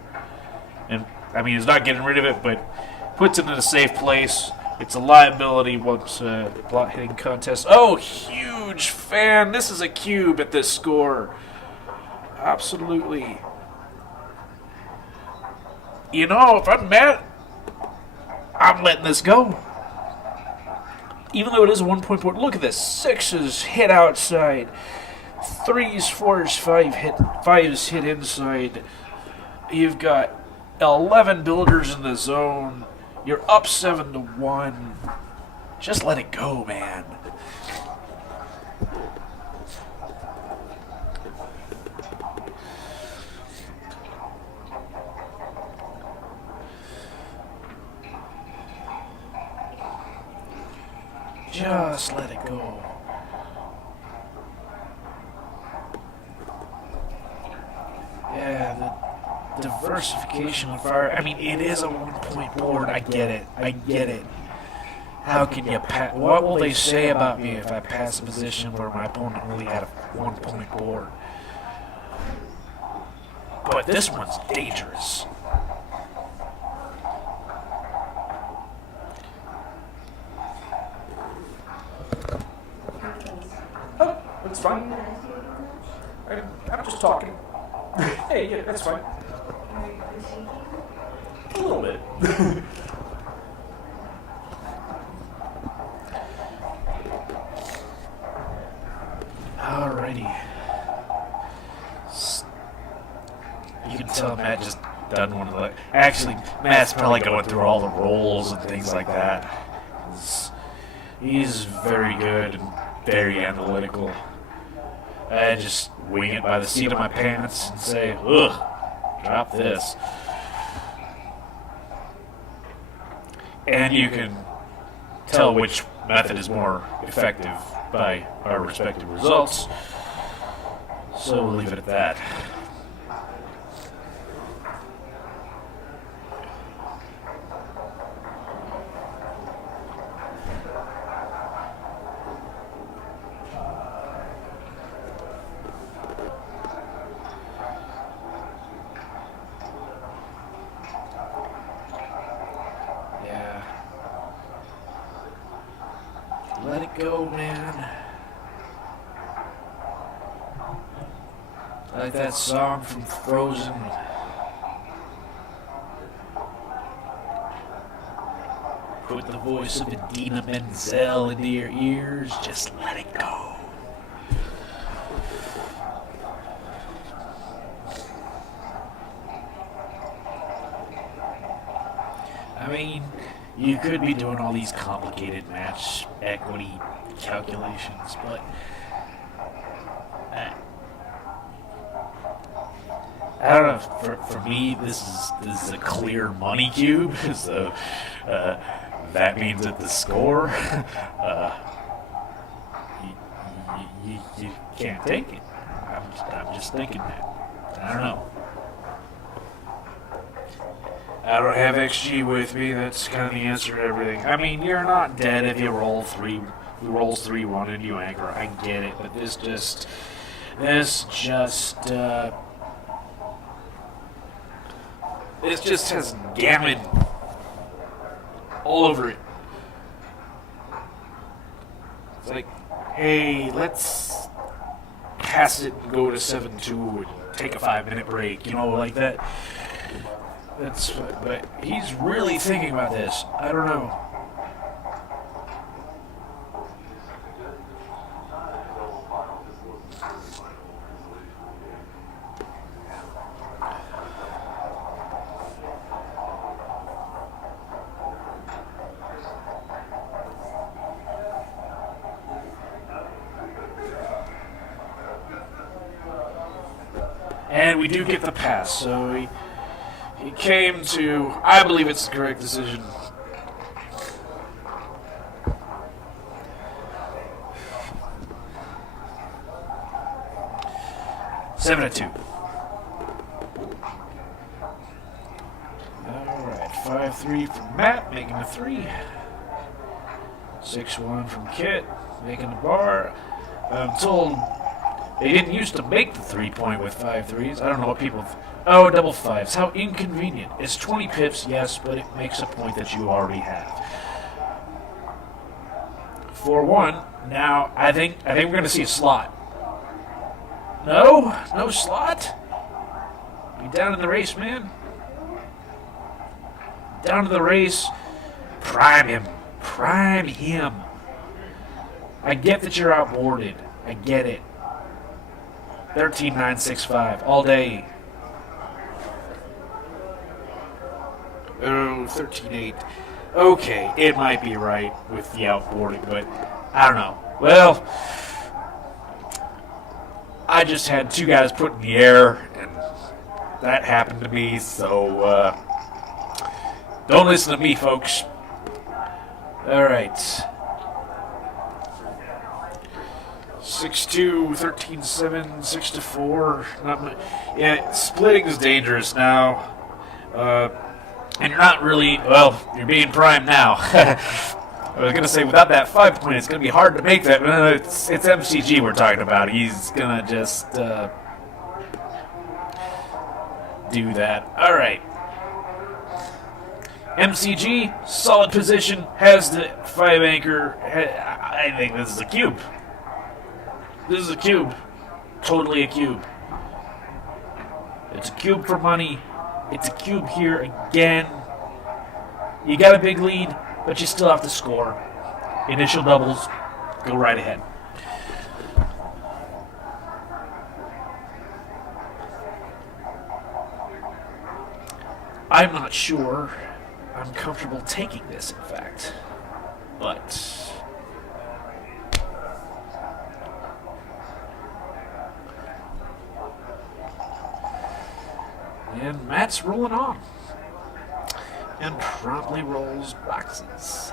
And I mean, he's not getting rid of it, but puts it in a safe place. It's a liability once blot hitting contest. Oh, huge fan. This is a cube at this score. Absolutely. You know, if I'm Matt, I'm letting this go. Even though it is a 1-point board, look at this. 6s hit outside. 3s, 4s, 5s hit inside. You've got 11 builders in the zone. You're up 7-1. Just let it go, man. Just let it go. Yeah, the diversification of fire. I mean, it is a 1-point board. I get it. how can you what will they say about me if I pass a position where my opponent only had a 1-point board? But this one's dangerous. Oh, that's fine. I'm just talking. Hey, yeah, that's fine. A little bit. Alrighty. You can tell Matt just done one of the... Actually, Matt's probably going through all the rolls and things like that. He's very good and very analytical. I just wing it by the seat of my pants and say, ugh, drop this. And you can tell which method is more effective by our respective results. So we'll leave it at that. Let it go, man. Like that song from Frozen. Put the voice of Idina Menzel into your ears. Just let it go. I mean, you could be doing all these complicated match equity calculations, but I don't know. For me, this is a clear money cube. So that means that the score you can't take it. I'm just thinking that. I don't know. I don't have XG with me. That's kind of the answer to everything. I mean, you're not dead if you roll 3. Who rolls 3-1 and you anchor? I get it, but this just has gammon all over it. It's like, hey, let's pass it and go to 7-2 and take a 5-minute break, like that. But he's really thinking about this. I don't know. And we do get the pass, so he came to, I believe it's the correct decision. Seven to 2. Alright, 5-3 from Matt, making a 3. 6-1 from Kit, making the bar. I'm told they didn't used to make the 3-point with 5 threes. I don't know what people... Oh, double 5s. How inconvenient. It's 20 pips, yes, but it makes a point that you already have. 4-1. Now, I think we're going to see a slot. No? No slot? Be down in the race, man. Down to the race. Prime him. Prime him. I get that you're outboarded. I get it. 13-9-6-5 all day. Oh, 13-8. Okay, it might be right with the outboarding, but I don't know. Well, I just had 2 guys put in the air, and that happened to me, so don't listen to me, folks. All right. 6-2, 13-7, 6-4. Yeah, splitting is dangerous now. And you're not really, well, you're being primed now. I was going to say, without that 5 point, it's going to be hard to make that. It's MCG we're talking about. He's going to just do that. All right. MCG, solid position, has the 5 anchor. I think this is a cube. This is a cube. Totally a cube. It's a cube for money. It's a cube here again. You got a big lead, but you still have to score. Initial doubles, go right ahead. I'm not sure I'm comfortable taking this, in fact. But and Matt's rolling on. And promptly rolls boxes.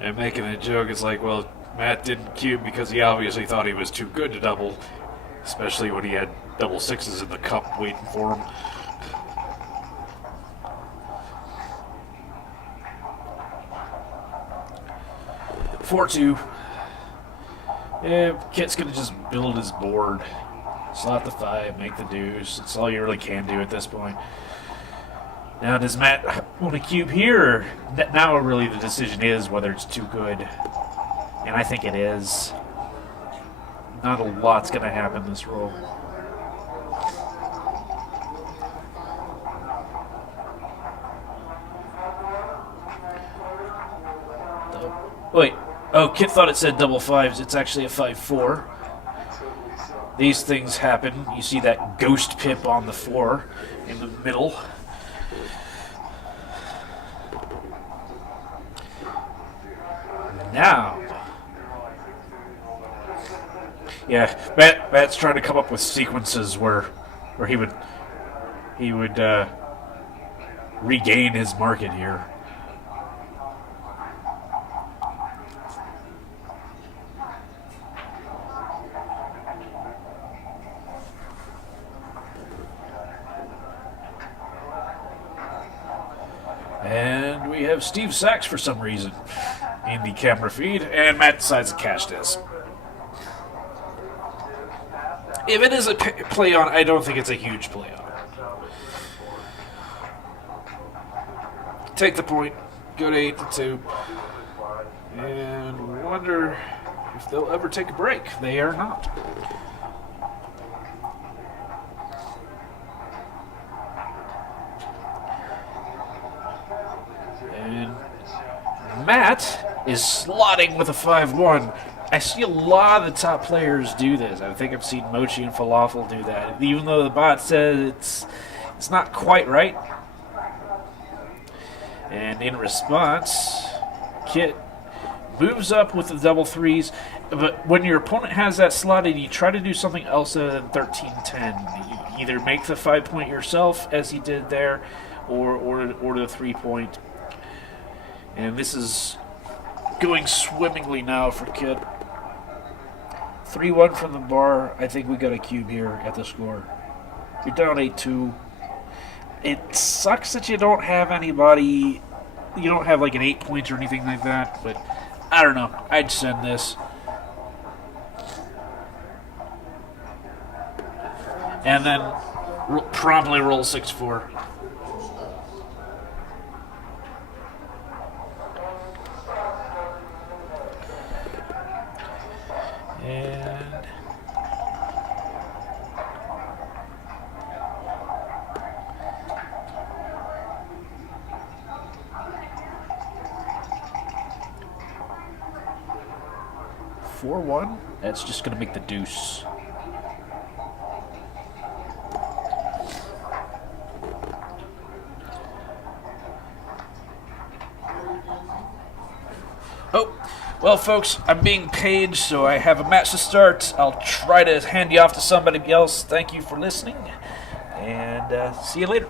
And making a joke, it's like, well, Matt didn't cube because he obviously thought he was too good to double, especially when he had double sixes in the cup waiting for him. Four-two. Yeah, Kit's gonna just build his board. Slot the 5, make the deuce. That's all you really can do at this point. Now, does Matt want to cube here? Or now, really, the decision is whether it's too good. And I think it is. Not a lot's going to happen this roll. Wait. Oh, Kit thought it said double 5s. It's actually a 5-4. These things happen. You see that ghost pip on the 4 in the middle. Now, yeah, Matt's trying to come up with sequences where he would regain his market here. And we have Steve Sachs for some reason in the camera feed, and Matt decides to cash this. If it is a play on, I don't think it's a huge play on. Take the point, go to 8-2, and wonder if they'll ever take a break. They are not. And Matt is slotting with a 5-1. I see a lot of the top players do this. I think I've seen Mochi and Falafel do that. Even though the bot says it's not quite right. And in response, Kit moves up with the double 3s. But when your opponent has that slotted, you try to do something else other than 13-10. You either make the 5-point yourself, as he did there, or the 3-point. And this is going swimmingly now for Kit. 3-1 from the bar. I think we got a cube here at the score. You're down 8-2. It sucks that you don't have anybody. You don't have like an 8-point or anything like that. But I don't know. I'd send this. And then promptly roll 6-4. And $4-1. That's just going to make the deuce. Oh. Well, folks, I'm being paid, so I have a match to start. I'll try to hand you off to somebody else. Thank you for listening, and see you later.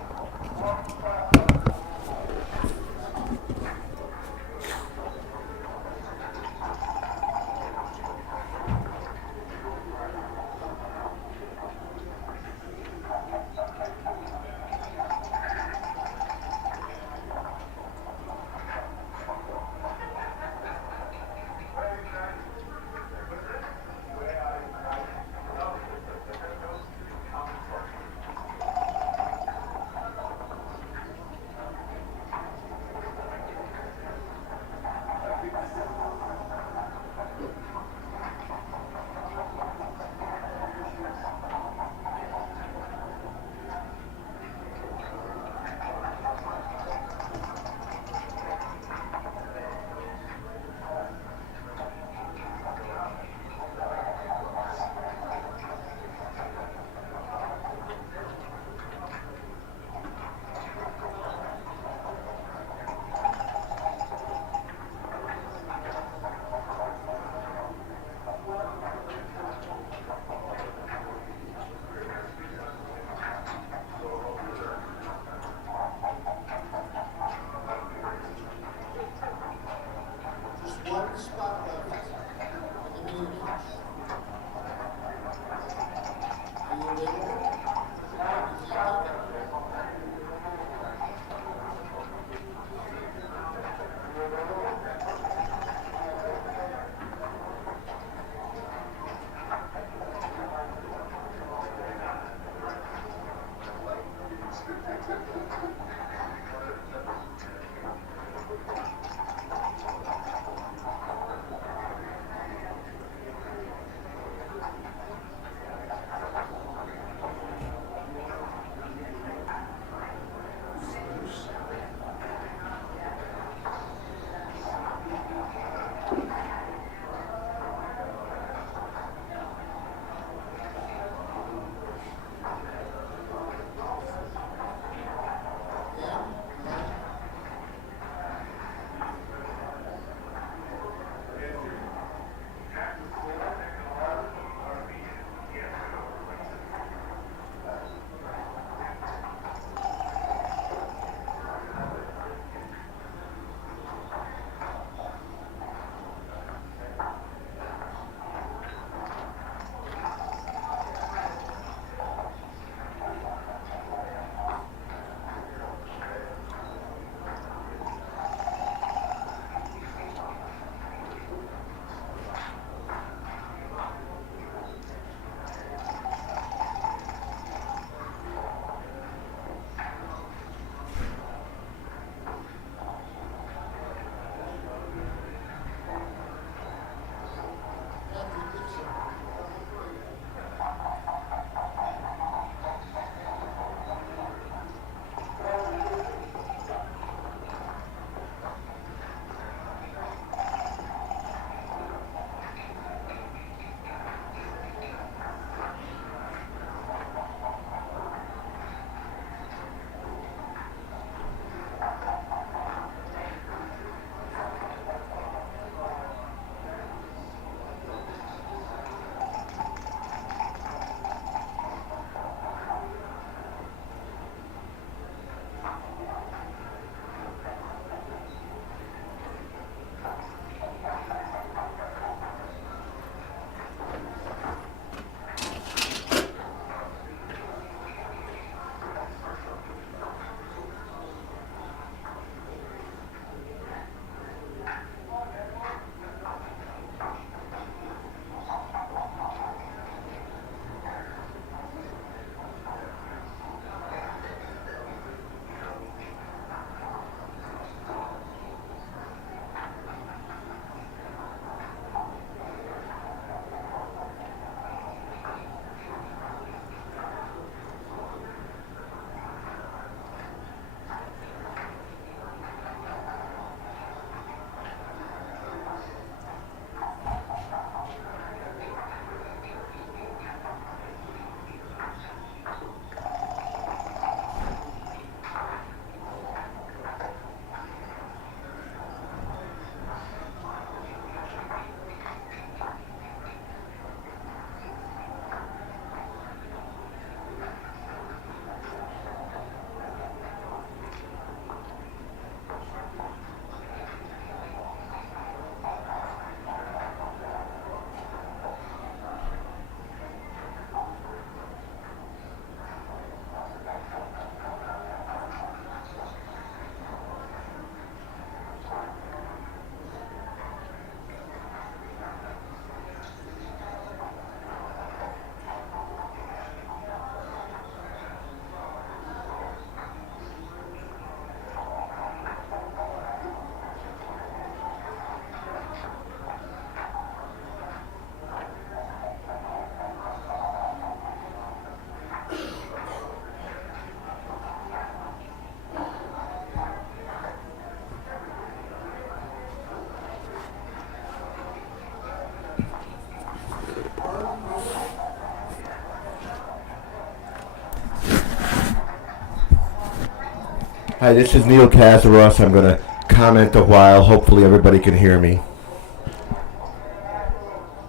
Hi, this is Neil Kazaros. I'm going to comment a while. Hopefully everybody can hear me.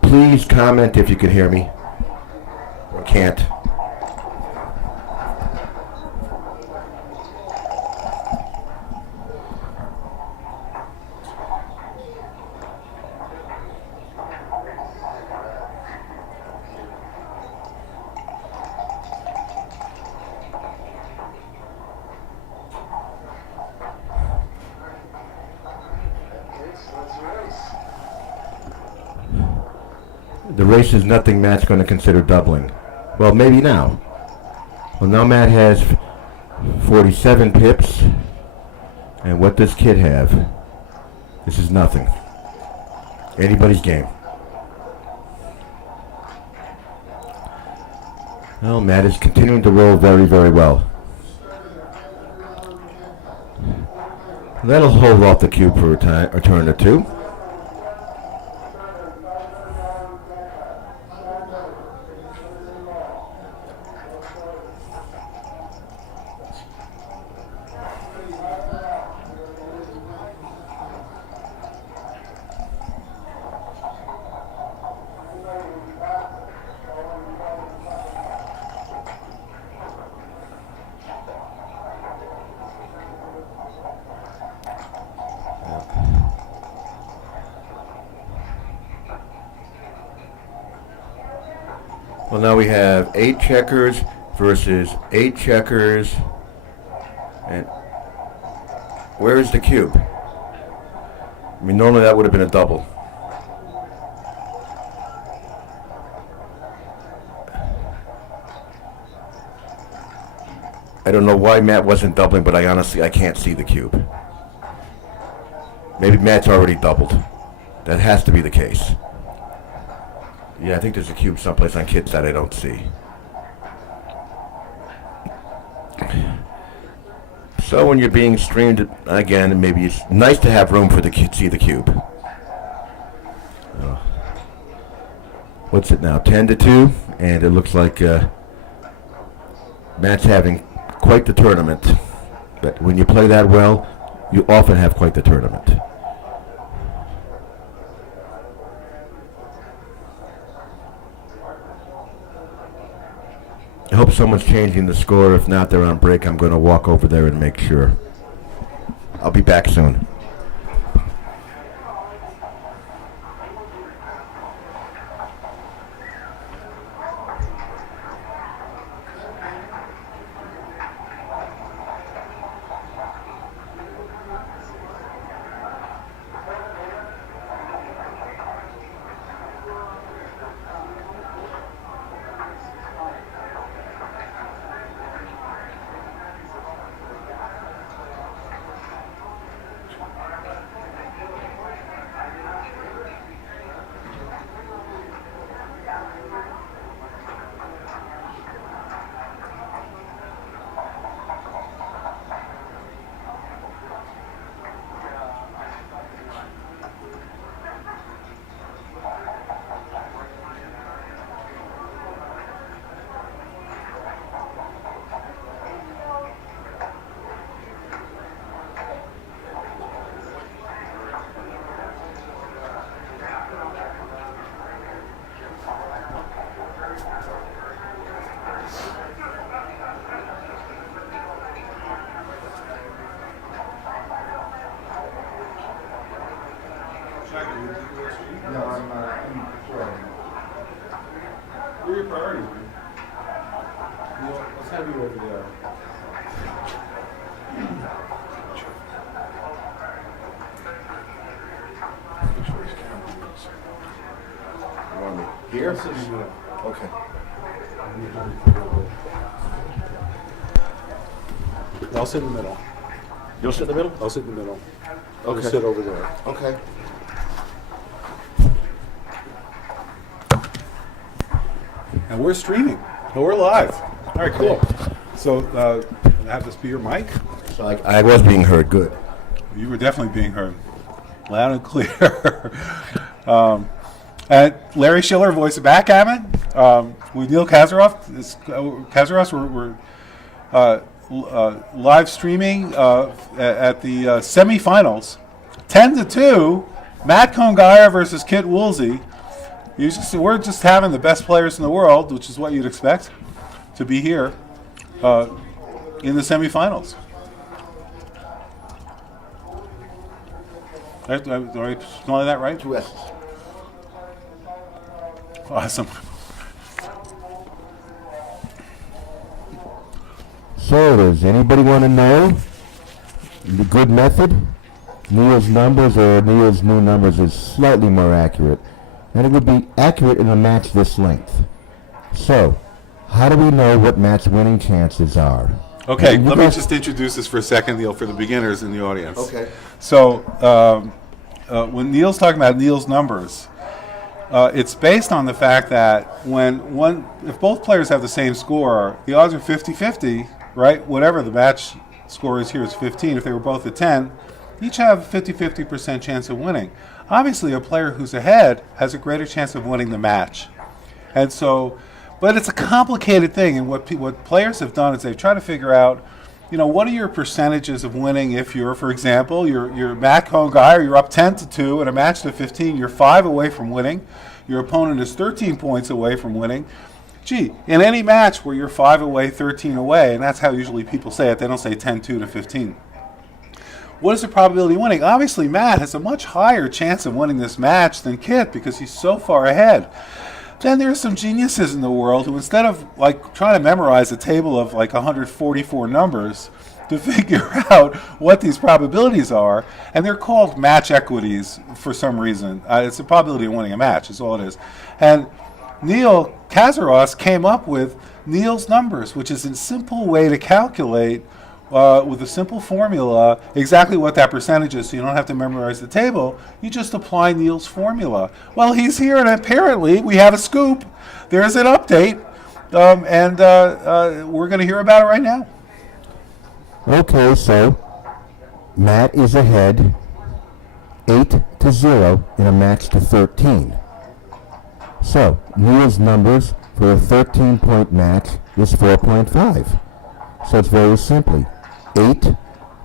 Please comment if you can hear me or can't. The race is nothing Matt's going to consider doubling. Well, maybe now. Well, now Matt has 47 pips. And what does Kid have? This is nothing. Anybody's game. Well, Matt is continuing to roll very, very well. That'll hold off the cube for a turn or two. Well, now we have 8 checkers versus 8 checkers. And where is the cube? I mean, normally that would have been a double. I don't know why Matt wasn't doubling, but I can't see the cube. Maybe Matt's already doubled. That has to be the case. Yeah, I think there's a cube someplace on Kid's that I don't see. So when you're being streamed again, maybe it's nice to have room for the kid to see the cube. What's it now? 10-2, and it looks like Matt's having quite the tournament. But when you play that well, you often have quite the tournament. I hope someone's changing the score. If not, they're on break. I'm going to walk over there and make sure. I'll be back soon. No, I'm Where are your priorities, man? Let's have you over there. You want me here? Okay. I'll sit in the middle. You'll sit in the middle? I'll sit in the middle. Okay. I'll sit over there. Okay. And we're streaming. Oh, we're live. All right, cool. So, have this be your mic? So I was being heard. Good. You were definitely being heard. Loud and clear. And Larry Shiller, voice of Backgammon. With Neil Kazaros. We're live streaming at the semifinals. 10-2, Matt Cohn-Geier versus Kit Woolsey. We're just having the best players in the world, which is what you'd expect, to be here in the semifinals. Do I spell that right? 2 S's. Awesome. So, does anybody want to know the good method? Neil's numbers or Neil's new numbers is slightly more accurate. And it would be accurate in a match this length. So, how do we know what match winning chances are? Okay, let me just introduce this for a second, Neil, for the beginners in the audience. Okay. So, when Neil's talking about Neil's numbers, it's based on the fact that if both players have the same score, the odds are 50-50, right? Whatever the match score is here is 15. If they were both at 10, each have a 50% chance of winning. Obviously, a player who's ahead has a greater chance of winning the match. And so, but it's a complicated thing, and what players have done is they've tried to figure out, what are your percentages of winning if you're, for example, you're Matt Cohn-Geier, you're up 10-2 in a match to 15, you're 5 away from winning, your opponent is 13 points away from winning. Gee, in any match where you're 5 away, 13 away, and that's how usually people say it, they don't say 10-2 to 15. What is the probability of winning? Obviously, Matt has a much higher chance of winning this match than Kit because he's so far ahead. Then there are some geniuses in the world who, instead of trying to memorize a table of 144 numbers to figure out what these probabilities are, and they're called match equities for some reason. It's the probability of winning a match is all it is. And Neil Kazaros came up with Neil's numbers, which is a simple way to calculate with a simple formula exactly what that percentage is, so you don't have to memorize the table. You just apply Neil's formula. Well, he's here, and apparently we have a scoop. There's an update, and we're going to hear about it right now. Okay, so Matt is ahead 8-0 in a match to 13. So Neil's numbers for a 13-point match is 4.5. So it's very simply 8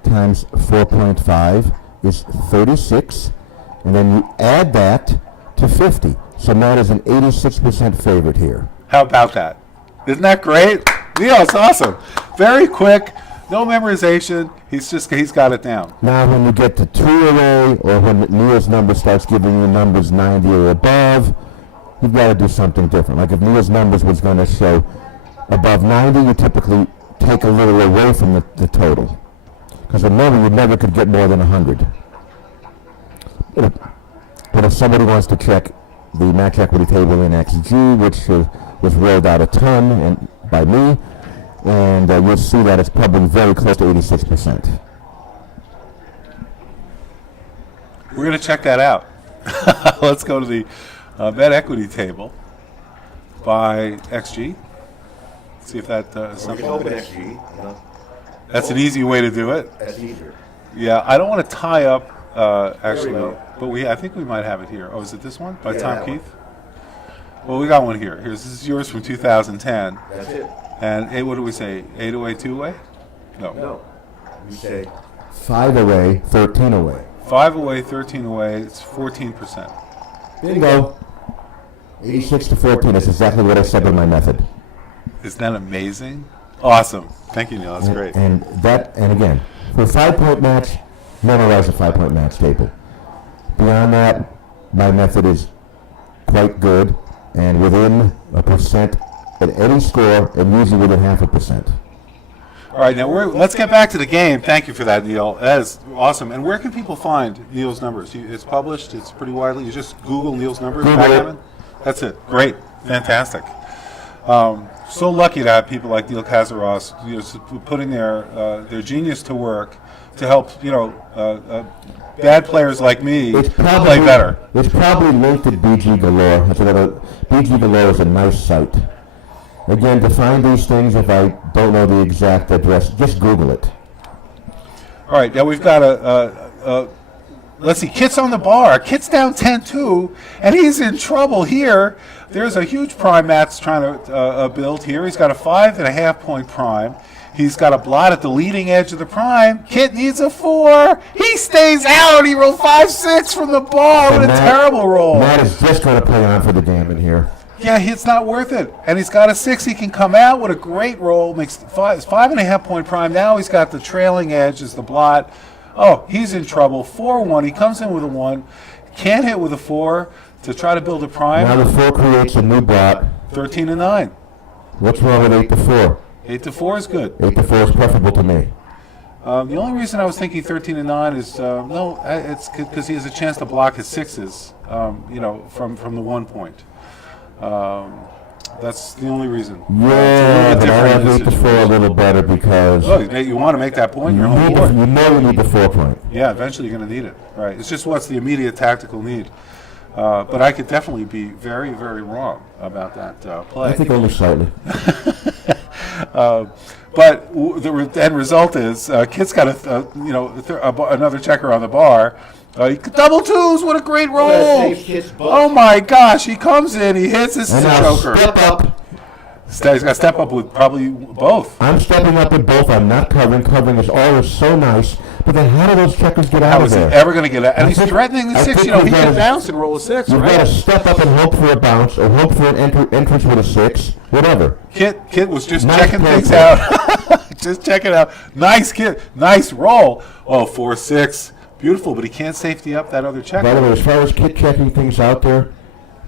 times 4.5 is 36, and then you add that to 50. So Matt is an 86% favorite here. How about that? Isn't that great? Neil, it's awesome. Very quick, no memorization. He's got it down. Now when you get to 2 away, or when Neil's number starts giving you numbers 90 or above, you've got to do something different. Like if Neil's numbers was going to show above 90, you typically take a little away from the total. Because remember, you never could get more than 100. But if somebody wants to check the match equity table in XG, which was rolled out a ton by me, and you'll see that it's probably very close to 86%. We're going to check that out. Let's go to the bet equity table by XG. See if that is something. That's an easy way to do it. That's easier. Yeah, I don't want to tie up actually, but I think we might have it here. Oh, is it this one by Tom Keith? Well, we got one here. This is yours from 2010. That's it. And what do we say? 8 away, 2 away? No. You say 5 away, 13 away. 5 away, 13 away. It's 14%. Bingo. 86 to 14. That's exactly what I said in my method. Isn't that amazing? Awesome. Thank you, Neil. That's great. And again, for a 5-point match, memorize a 5-point match table. Beyond that, my method is quite good and within a percent at any score, and usually within 0.5%. All right, now let's get back to the game. Thank you for that, Neil. That is awesome. And where can people find Neil's numbers? It's published. It's pretty widely. You just Google Neil's numbers. Backgammon. That's it. Great. Fantastic. So lucky to have people like Neil Kazaros, putting their genius to work to help bad players like me play better. It's probably linked to BG Galore. BG Galore is a nice site. Again, to find these things, if I don't know the exact address, just Google it. All right, now we've got let's see, Kit's on the bar. Kit's down 10-2, and he's in trouble here. There's a huge prime Matt's trying to build here. He's got a 5.5 point prime. He's got a blot at the leading edge of the prime. Kit needs a 4. He stays out. He rolled 5-6 from the bar. What a terrible roll. Matt is just going to play on for the gammon here. Yeah, it's not worth it. And he's got a 6. He can come out with a great roll. Makes 5.5 point prime. Now he's got the trailing edge as the blot. Oh, he's in trouble. 4-1. He comes in with a 1. Can't hit with a 4 to try to build a prime. Now the 4 creates a new blot. 13-9. What's wrong with 8-4? 8-4 is good. 8-4 is preferable to me. The only reason I was thinking 13-9 is it's because he has a chance to block his 6s. From the 1 point. That's the only reason. Yeah, but I like 8-4 a little better because you want to make that point. You're home board. You know you need the 4 point. Yeah, eventually you're going to need it. Right. It's just what's the immediate tactical need. But I could definitely be very, very wrong about that play. I think only slightly. But the end result is Kit's got another checker on the bar. Double 2s, what a great roll! Oh my gosh, he comes in, he hits, this is a choker. Step up. He's got to step up with probably both. I'm stepping up with both. I'm not covering. Covering is always so nice. But then how do those checkers get out How of is he there? ever going to get out? And he's threatening the 6. He can bounce and roll a 6, You've right? got to step up and hope for a bounce or hope for an entrance with a 6, whatever. Kit was just Nice checking play, things out. Just checking out. Nice Kit. Nice roll. Oh, 4-6. Beautiful, but he can't safety up that other checker. By the way, as far as Kit checking things out there,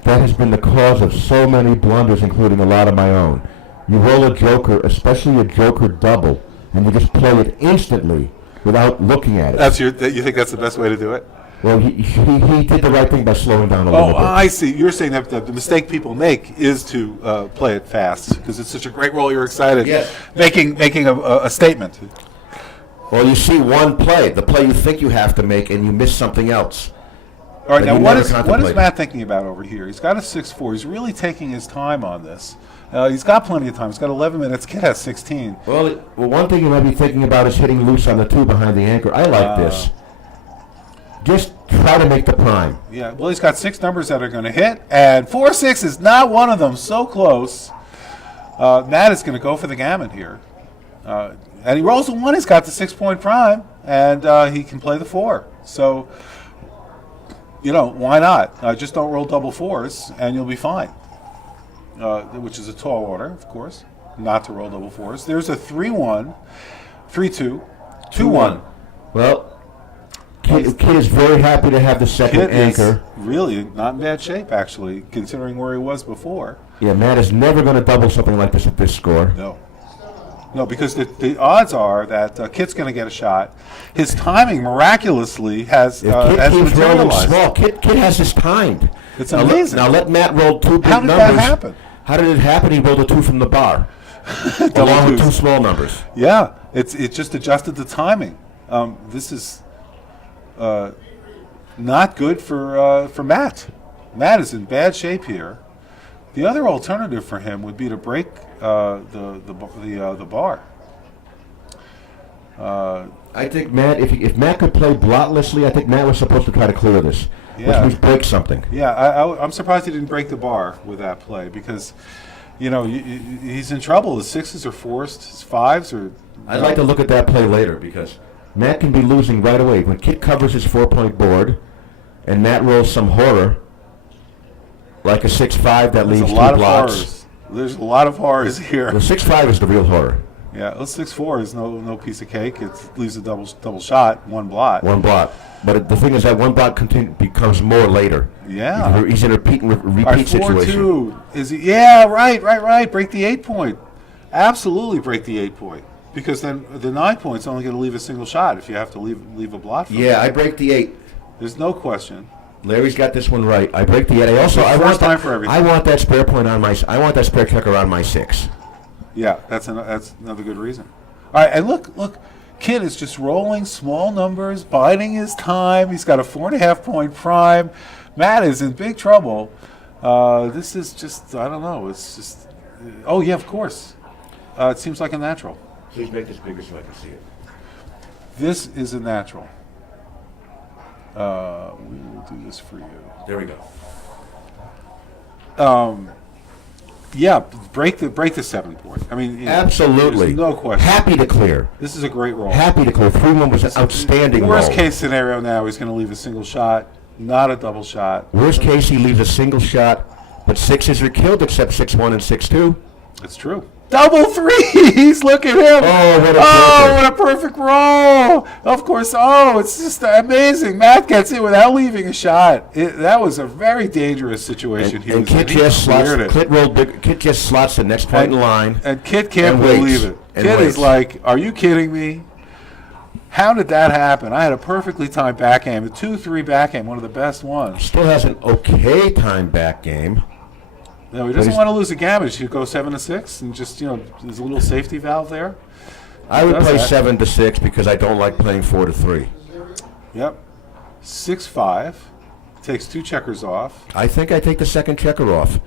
that has been the cause of so many blunders, including a lot of my own. You roll a joker, especially a joker double, and you just play it instantly without looking at it. You think that's the best way to do it? Well, he did the right thing by slowing down a little bit. Oh, I see. You're saying that the mistake people make is to play it fast because it's such a great roll. You're excited, Yes. making a statement. Well, you see one play, the play you think you have to make, and you miss something else. All right, that now you what never is contemplated. Matt thinking about over here? He's got a 6-4. He's really taking his time on this. He's got plenty of time. He's got 11 minutes. Kid has 16. Well, one thing you might be thinking about is hitting loose on the 2 behind the anchor. I like this. Just try to make the prime. Yeah, well, he's got 6 numbers that are going to hit, and 4-6 is not one of them. So close. Matt is going to go for the gammon here. And he rolls a 1. He's got the 6-point prime, and he can play the 4. So, why not? Just don't roll double 4s, and you'll be fine. Which is a tall order, of course, not to roll double 4s. There's a 3-1, 3-2, 2-1. Well, Kid is very happy to have the second Kid anchor. is really not in bad shape, actually, considering where he was before. Yeah, Matt is never going to double something like this at this score. No, because the odds are that Kit's going to get a shot. His timing miraculously has If Kid keeps rolling materialized. small, Kid has this timed. It's amazing. Now let Matt roll 2 big numbers. How did that happen? How did it happen? He rolled a 2 from the bar, Double along with 2s. 2 small numbers. Yeah, it just adjusted the timing. This is not good for Matt. Matt is in bad shape here. The other alternative for him would be to break the bar. I think Matt, if Matt could play blotlessly, I think Matt was supposed to try to clear this, Yeah. which means break something. Yeah, I'm surprised he didn't break the bar with that play because, he's in trouble. His 6s are forced. His 5s are. I'd like to look at that play later because Matt can be losing right away. When Kit covers his 4-point board and Matt rolls some horror, like a 6-5 that leaves 2 blocks. There's a lot of horrors here. The 6-5 is the real horror. Yeah, the 6-4 is no piece of cake. It leaves a double shot, 1 blot. 1 block. But the thing is that 1 block becomes more later. Yeah. He's in a repeat situation. 4-2 is yeah, right. Break the 8-point. Absolutely break the 8-point. Because then the 9 point's only going to leave a single shot if you have to leave a blot. From Yeah, I break the 8. There's no question. Larry's got this one right. I break the 8. I want that spare point on my. I want that spare checker on my 6. Yeah, that's another good reason. All right, and look, Kid is just rolling small numbers, biding his time. He's got a 4.5-point prime. Matt is in big trouble. This is just, I don't know. It's just, oh yeah, of course. It seems like a natural. Please make this bigger so I can see it. This is a natural. We will do this for you. There we go. Yeah, break the 7 point. I mean, Absolutely. there's no question. Happy to clear. This is a great roll. Happy to clear. 3-1 was an outstanding Worst roll. case scenario now, he's going to leave a single shot, not a double shot. Worst case, he leaves a single shot, but sixes are killed except 6-1 and 6-2. It's true. Double threes! Look at him! Oh, what a perfect roll! Of course, it's just amazing. Matt gets it without leaving a shot. That was a very dangerous situation. And Kit just slots the next point in line. And Kit can't and believe it. And Kit waits. is like, are you kidding me? How did that happen? I had a perfectly timed back game, a 2-3 back game, one of the best ones. Still has an okay time back game. No, he doesn't want to lose a gammon. He should go 7-6 and just, there's a little safety valve there. I would play 7-6 because I don't like playing 4-3. Yep. 6-5. Takes 2 checkers off. I think I take the second checker off.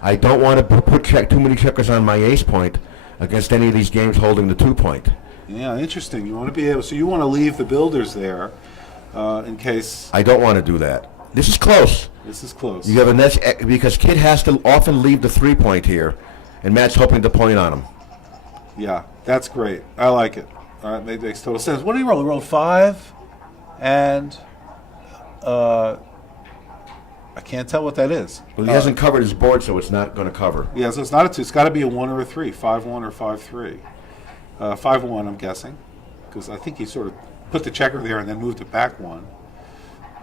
I don't want to put too many checkers on my ace point against any of these games holding the 2 point. Yeah, interesting. You want to be able, so you want to leave the builders there in case. I don't want to do that. This is close. This is close. You have a next because Kid has to often leave the 3 point here, and Matt's hoping to point on him. Yeah, that's great. I like it. All right, makes total sense. What did he roll? He rolled 5, and I can't tell what that is. Well, he hasn't covered his board, so it's not going to cover. Yeah, so it's not a 2. It's got to be a 1 or a 3. 5-1 or 5-3. 5-1, I'm guessing, because I think he sort of put the checker there and then moved it back 1.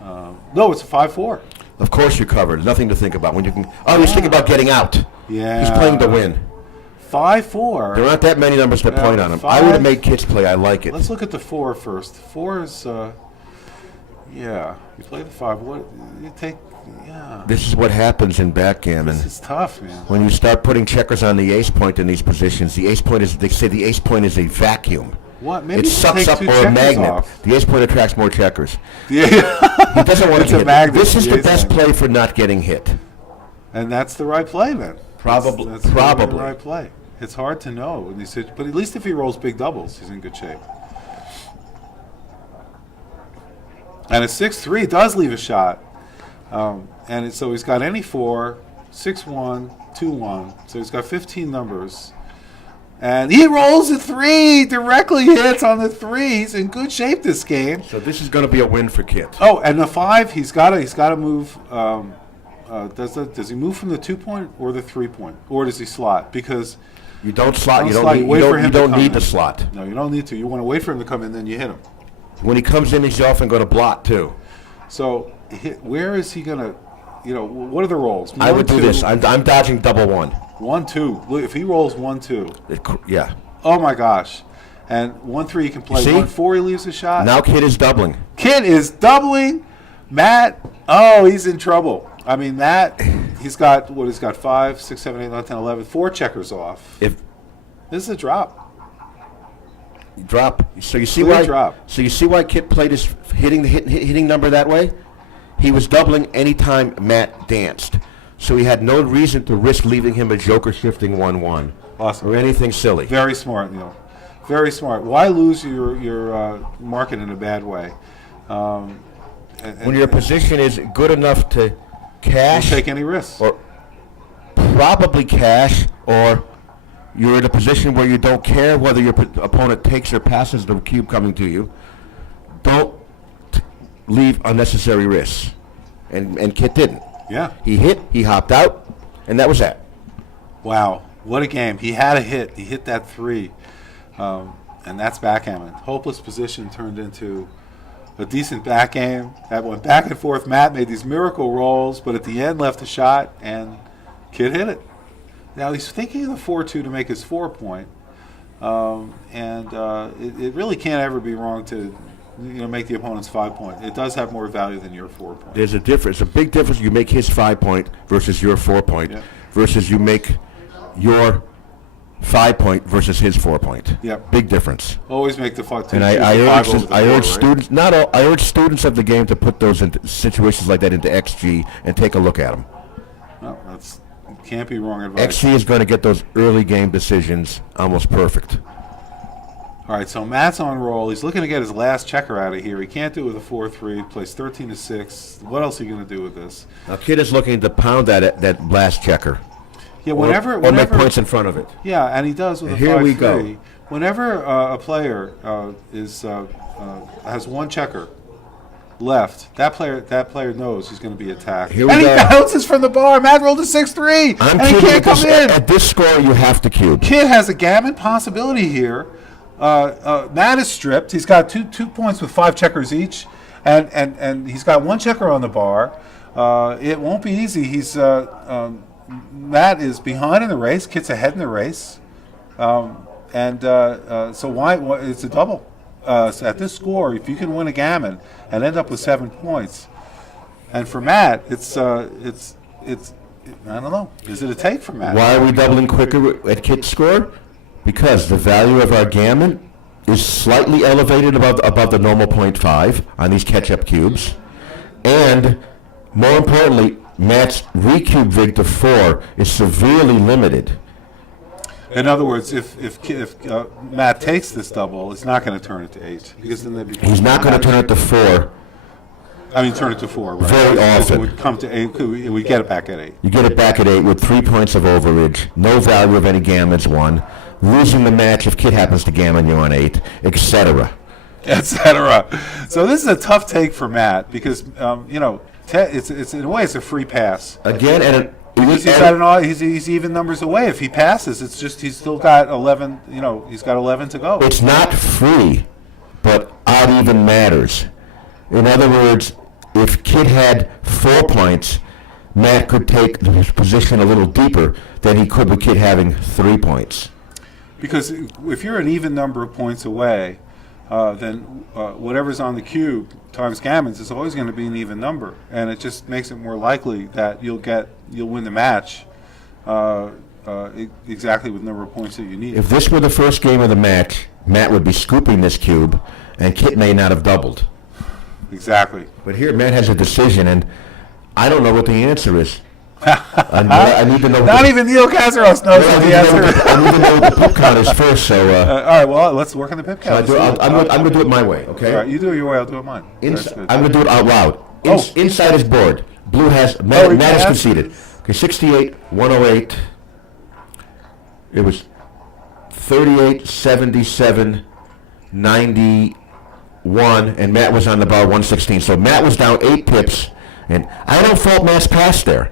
No, it's a 5-4. Of course you covered. Nothing to think about when you can. Oh, he's thinking about getting out. Yeah. He's playing to win. 5-4. There aren't that many numbers to point on him. I would have made Kids play. I like it. Let's look at the 4 first. 4 is, yeah. You play the 5. What you take? Yeah. This is what happens in backgammon. This is tough, man. When you start putting checkers on the ace point in these positions, the ace point is. They say the ace point is a vacuum. What? Maybe It you should sucks take up 2 or a checkers magnet. off. The ace point attracts more checkers. Yeah. He doesn't want It's to a hit. magnet, This is the the ace best thing. play for not getting hit. And that's the right play, then. Probably. That's the right play. It's hard to know in these situations, but at least if he rolls big doubles, he's in good shape. And a 6-3 does leave a shot. So he's got any 4, 6-1, 2-1. So he's got 15 numbers. And he rolls a 3, directly hits on the 3. He's in good shape this game. So this is going to be a win for Kit. Oh, and the 5, he's got to move. Does he move from the 2 point or the 3 point, or does he slot? Because You don't slot. You slot, don't need. wait for him You to don't come need in. the slot. No, you don't need to. You want to wait for him to come in, then you hit him. When he comes in, he's often going to blot too. So where is he going to? What are the rolls? I would 1, do 2. this. I'm dodging double 1. 1-2. Look, if he rolls 1-2, Yeah. oh my gosh! And 1-3 he can play. See? 1-4 he leaves a shot. Now Kid is doubling. Kid is doubling. Matt, he's in trouble. I mean, Matt, he's got 5, 6, 7, 8, 9, 10, 11, 4 checkers off. If This is a drop. drop, so you see Clear why. drop. So you see why Kid played his hitting number that way. He was doubling anytime Matt danced, so he had no reason to risk leaving him a joker shifting 1-1 Awesome. or anything silly. Very smart, Neil. Very smart. Why lose your market in a bad way? When your position is good enough to Don't cash take any risks. or probably cash, or you're in a position where you don't care whether your opponent takes or passes the cube coming to you. Don't leave unnecessary risks. And Kit didn't. Yeah. He hit, he hopped out, and that was that. Wow. What a game. He had a hit. He hit that 3. And that's backgammon. Hopeless position turned into a decent back game. That went back and forth. Matt made these miracle rolls, but at the end left a shot, and Kid hit it. Now he's thinking of the 4-2 to make his 4 point. It really can't ever be wrong to make the opponent's 5 point. It does have more value than your 4 point. There's a difference, a big difference. You make his 5 point versus your 4 point, Yeah. versus you make your 5 point versus his 4 point. Yep. Big difference. Always make the 5. And I urge students, not all, I urge students of the game to put those into situations like that into XG and take a look at them. No, can't be wrong advice. XG is going to get those early game decisions almost perfect. All right, so Matt's on roll. He's looking to get his last checker out of here. He can't do it with a 4-3. Plays 13-6. What else are you going to do with this? Now, Kid is looking to pound that last checker. Yeah, or make points in front of it. Yeah, and he does with a 5-3. Here we go. Whenever a player has one checker left, that player knows he's going to be attacked. Here we and go. He bounces from the bar. Matt rolled a 6-3, and he can't come in. At this score, you have to cube. Kid has a gammon possibility here. Matt is stripped. He's got two points with 5 checkers each, and he's got 1 checker on the bar. It won't be easy. Matt is behind in the race. Kid's ahead in the race. So it's a double. So at this score, if you can win a gammon and end up with 7 points, and for Matt, it's I don't know. Is it a take for Matt? Why are we doubling quicker at Kit's score? Because the value of our gammon is slightly elevated above the normal 0.5 on these catch-up cubes, and more importantly, Matt's recube vig to 4 is severely limited. In other words, if Matt takes this double, it's not going to turn it to 8 because then he's not going to turn it to 4. I mean, turn it to 4, right? Very often. It would come to 8. We get it back at 8. You get it back at 8 with 3 points of overage, no value of any gammons won, losing the match if Kid happens to gammon you on 8, etc. Etc. So this is a tough take for Matt because it's in a way it's a free pass. Again, and he's even numbers away. If he passes, it's just he's still got 11. He's got 11 to go. It's not free, but odd even matters. In other words, if Kid had 4 points, Matt could take his position a little deeper than he could with Kid having 3 points. Because if you're an even number of points away, then whatever's on the cube times gammons is always going to be an even number, and it just makes it more likely that you'll win the match exactly with the number of points that you need. If this were the first game of the match, Matt would be scooping this cube, and Kit may not have doubled. Exactly. But here, Matt has a decision, and I don't know what the answer is. I need to know. Not even Neil Kazaros knows what the answer is. I need to know what the pip count is first. So. All right. Well, let's work on the pip count. I'm going to do it my way. Okay. All right. You do it your way. I'll do it mine. I'm going to do it out loud. Inside his board, Blue has Matt is conceded. Okay, 68, 108. It was 38, 77, 91, and Matt was on the bar 116. So Matt was down 8 pips, and I don't fault Matt's pass there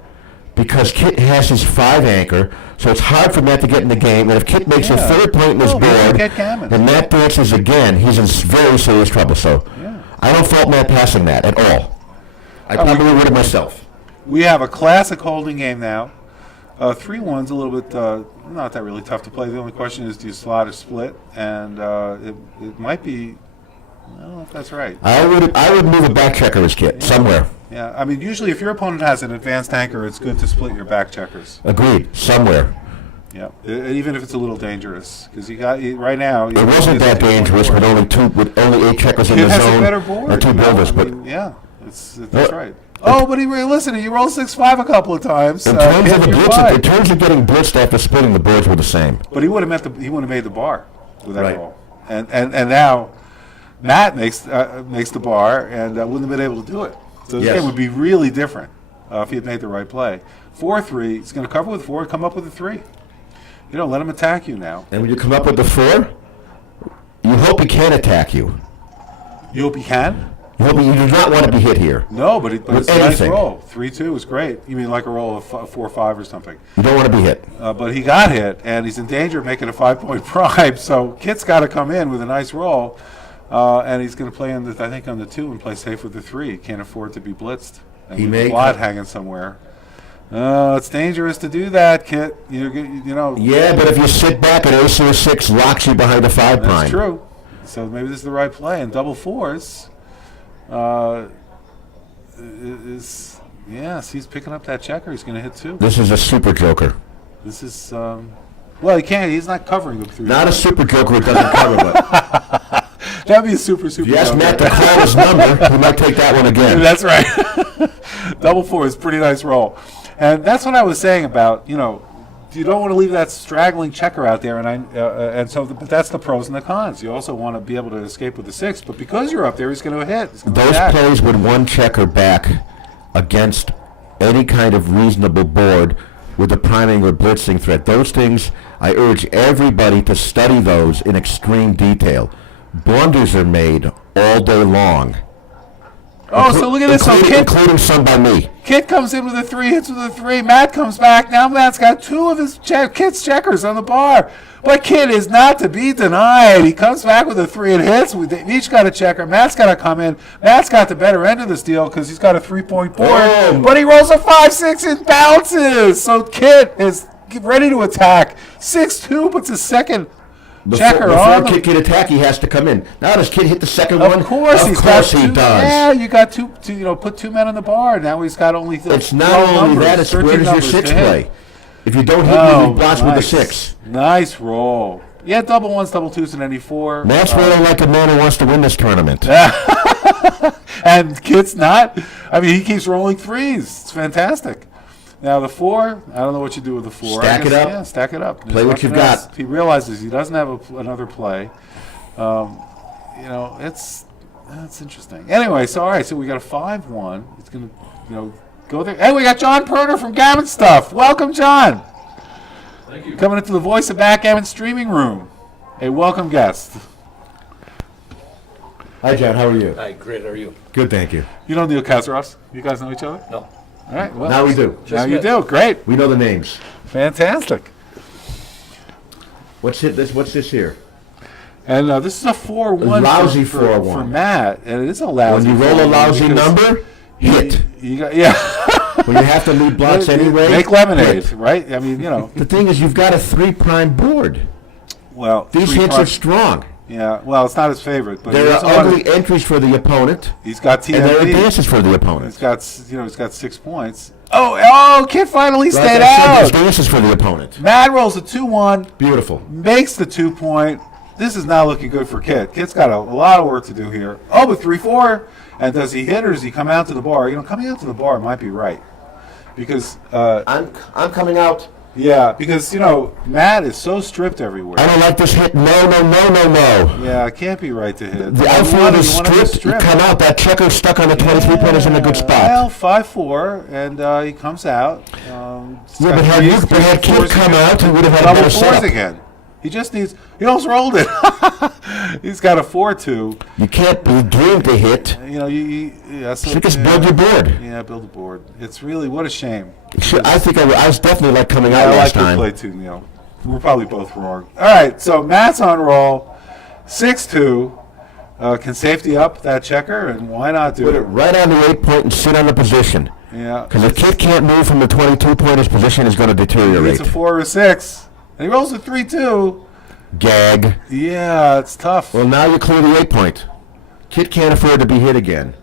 because Kit has his 5 anchor, so it's hard for Matt to get in the game. And if Kit makes a 3rd point in his board, and Matt dances again, he's in very serious trouble. So I don't fault Matt passing that at all. I probably would have myself. We have a classic holding game now. 3-1's a little bit not that really tough to play. The only question is, do you slot or split? And it might be. I don't know if that's right. I would move a back checker as Kit somewhere. Yeah, I mean, usually if your opponent has an advanced anchor, it's good to split your back checkers. Agreed. Somewhere. Yeah, even if it's a little dangerous, because right now. It wasn't that dangerous with only 8 checkers in the zone. It has a better board. And 2 builders, but that's right. But he rolled 6-5 a couple of times. In terms of getting blitzed after splitting, the boards were the same. But he would have made the bar with that roll, and now Matt makes the bar and wouldn't have been able to do it. So this game would be really different if he had made the right play. 4-3. He's going to cover with 4 and come up with a 3. Let him attack you now. And when you come up with the 4, you hope he can attack you. You hope he can? You do not want to be hit here. No, but it's a nice roll. 3-2 is great. You mean like a roll of 4-5 or something? You don't want to be hit. But he got hit, and he's in danger of making a 5-point prime. So Kit's got to come in with a nice roll, and he's going to play on the 2 and play safe with the 3. He can't afford to be blitzed. And he with may the wad hanging somewhere. It's dangerous to do that, Kit. Yeah, but if you sit back and ace or 6 locks you behind the 5 prime. That's true. So maybe this is the right play. And double 4s. He's picking up that checker. He's going to hit 2. This is a super joker. This is he can't. He's not covering him through. Not a super joker. It doesn't cover, but that'd be a super. If you ask Matt to call his number, he might take that one again. That's right. Double 4 is a pretty nice roll, and that's what I was saying about you don't want to leave that straggling checker out there, but that's the pros and the cons. You also want to be able to escape with the 6, but because you're up there, he's going to hit. Those plays with 1 checker back against any kind of reasonable board with the priming or blitzing threat. Those things, I urge everybody to study those in extreme detail. Blunders are made all day long. Oh, so look at this. So Kit, including some by me. Kit comes in with a 3, hits with a 3. Matt comes back. Now Matt's got 2 of his Kit's checkers on the bar. But Kit is not to be denied. He comes back with a 3 and hits. They've each got a checker. Matt's got to come in. Matt's got the better end of this deal because he's got a 3-point board. Oh. But he rolls a 5-6 and bounces. So Kit is ready to attack. 6-2 puts a second checker on. Before Kid can attack, he has to come in. Now does Kid hit the second one? Of course he does. Yeah, you got two, put 2 men on the bar. Now he's got only. It's not only that; it's where does your 6 play? If you don't hit me, he blocks with the 6. Nice roll. Yeah, double 1s, double 2s, and any 4. Matt's rolling like a man who wants to win this tournament. And Kid's not. I mean, he keeps rolling 3s. It's fantastic. Now the 4, I don't know what you do with the 4. Stack it up. Yeah, stack it up. Play what you've got. He realizes he doesn't have another play. It's interesting. Anyway, so all right, so we got a 5-1. It's gonna, go there. Hey, we got John Perner from Gammon Stuff. Welcome, John. Thank you. Coming into the Voice of Backgammon streaming room. A welcome guest. Hi, John. How are you? Hi, great. How are you? Good, thank you. You know Neil Kazaros? You guys know each other? No. All right. Well, Now we do. Now you do. Great. We know the names. Fantastic. What's this here? And this is a 4-1. A lousy for 4-1. for Matt, and it is a lousy. When you roll a 4-1 lousy because number, hit. You got When you have to lead blocks anyway, Make lemonade, hit. right? I mean, The thing is, you've got a 3-prime board. Well, These hits are strong. Yeah. Well, it's not his favorite, but There are ugly entries for the opponent, he's got TMD. and there are advances for the opponent. He's got 6 points. Oh, Kid finally stayed There's out. advances for the opponent. Matt rolls a 2-1, Beautiful. makes the 2-point. This is not looking good for Kid. Kid's got a lot of work to do here. Oh, but 3-4. And does he hit or does he come out to the bar? Coming out to the bar might be right. Because, I'm coming out. yeah, because, Matt is so stripped everywhere. I don't like this hit. No. Yeah, it can't be right to hit. The You outfield is want him to stripped. You come out. That checker stuck on the 23-pointers in a good spot. Well, 5-4, and he comes out. But had Kid come out, he would have had a double better 4s setup. again. He just needs. He almost rolled it. He's got a 4-2. You can't dream to hit. So Just build your board. Yeah, build a board. It's really what a shame. I think I was definitely like coming I out like last your time. play too, Neil. We're probably both wrong. All right, so Matt's on roll, 6-2. Can safety up that checker, and why not do Put it it? right on the 8-point and sit on the position. Yeah. Because if Kid can't move from the 22-point, his position is going to He deteriorate. gets a 4 or 6. And he rolls a 3-2. Gag. Yeah, it's tough. Well, now you clear the 8-point. Kid can't afford to be hit again.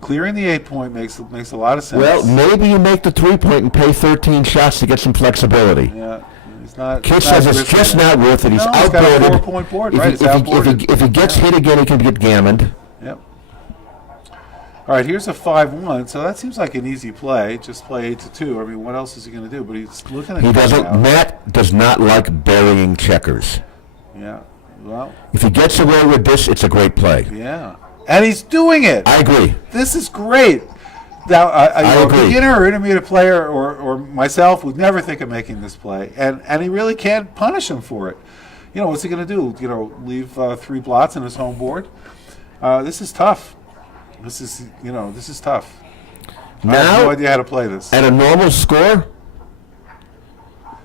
Clearing the 8-point makes a lot of sense. Well, maybe you make the 3-point and pay 13 shots to get some flexibility. Yeah, he's not. Kid says it's just not worth it. He's He's got a outboarded. 4-point board, If right? he- It's if he- outboarded. if he gets hit again, he can get gammoned. Yep. All right, here's a 5-1. So that seems like an easy play. Just play 8-2. I mean, what else is he going to do? But he's looking at. He Kid doesn't. now. Matt does not like burying checkers. Yeah. Well. If he gets away with this, it's a great play. Yeah. And he's doing it. I agree. This is great. Now, I a agree. beginner or intermediate player or myself would never think of making this play, and he really can't punish him for it. What's he going to do? Leave 3 blots on his home board? This is tough. This is tough. I have Now, no idea how to play this. at a normal score,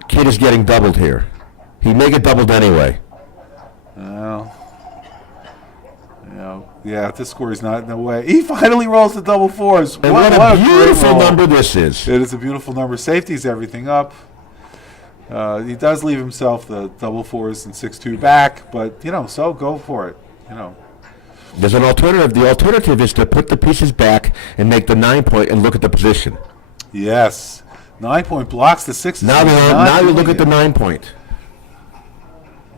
Kid is getting doubled here. He'd make it doubled anyway. Well, if this score is not, no way. He finally rolls the double 4s. And what what a great beautiful roll. number this is. It is a beautiful number. Safeties everything up. He does leave himself the double 4s and 6-2 back, but so go for it. There's an alternative. The alternative is to put the pieces back and make the 9-point and look at the position. Yes, 9-point blocks the 6s. Now you look at the 9-point.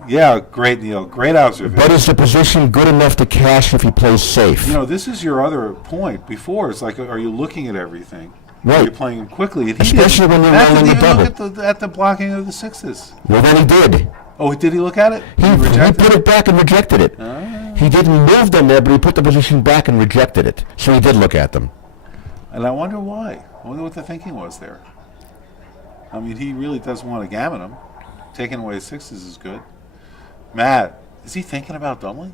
Yeah, great, Neil. Great observation. But is the position good enough to cash if he plays safe? This is your other point before. It's like, are you looking at everything? Right. Are you playing him quickly? And he Especially didn't. when you're Matt rolling didn't the even double. look at the blocking of the 6s. Well, then he did. Oh, did he look at it? He put it back and rejected it. He didn't move them there, but he put the position back and rejected it. So he did look at them. And I wonder why. I wonder what the thinking was there. I mean, he really does want to gammon him. Taking away sixes is good. Matt, is he thinking about doubling?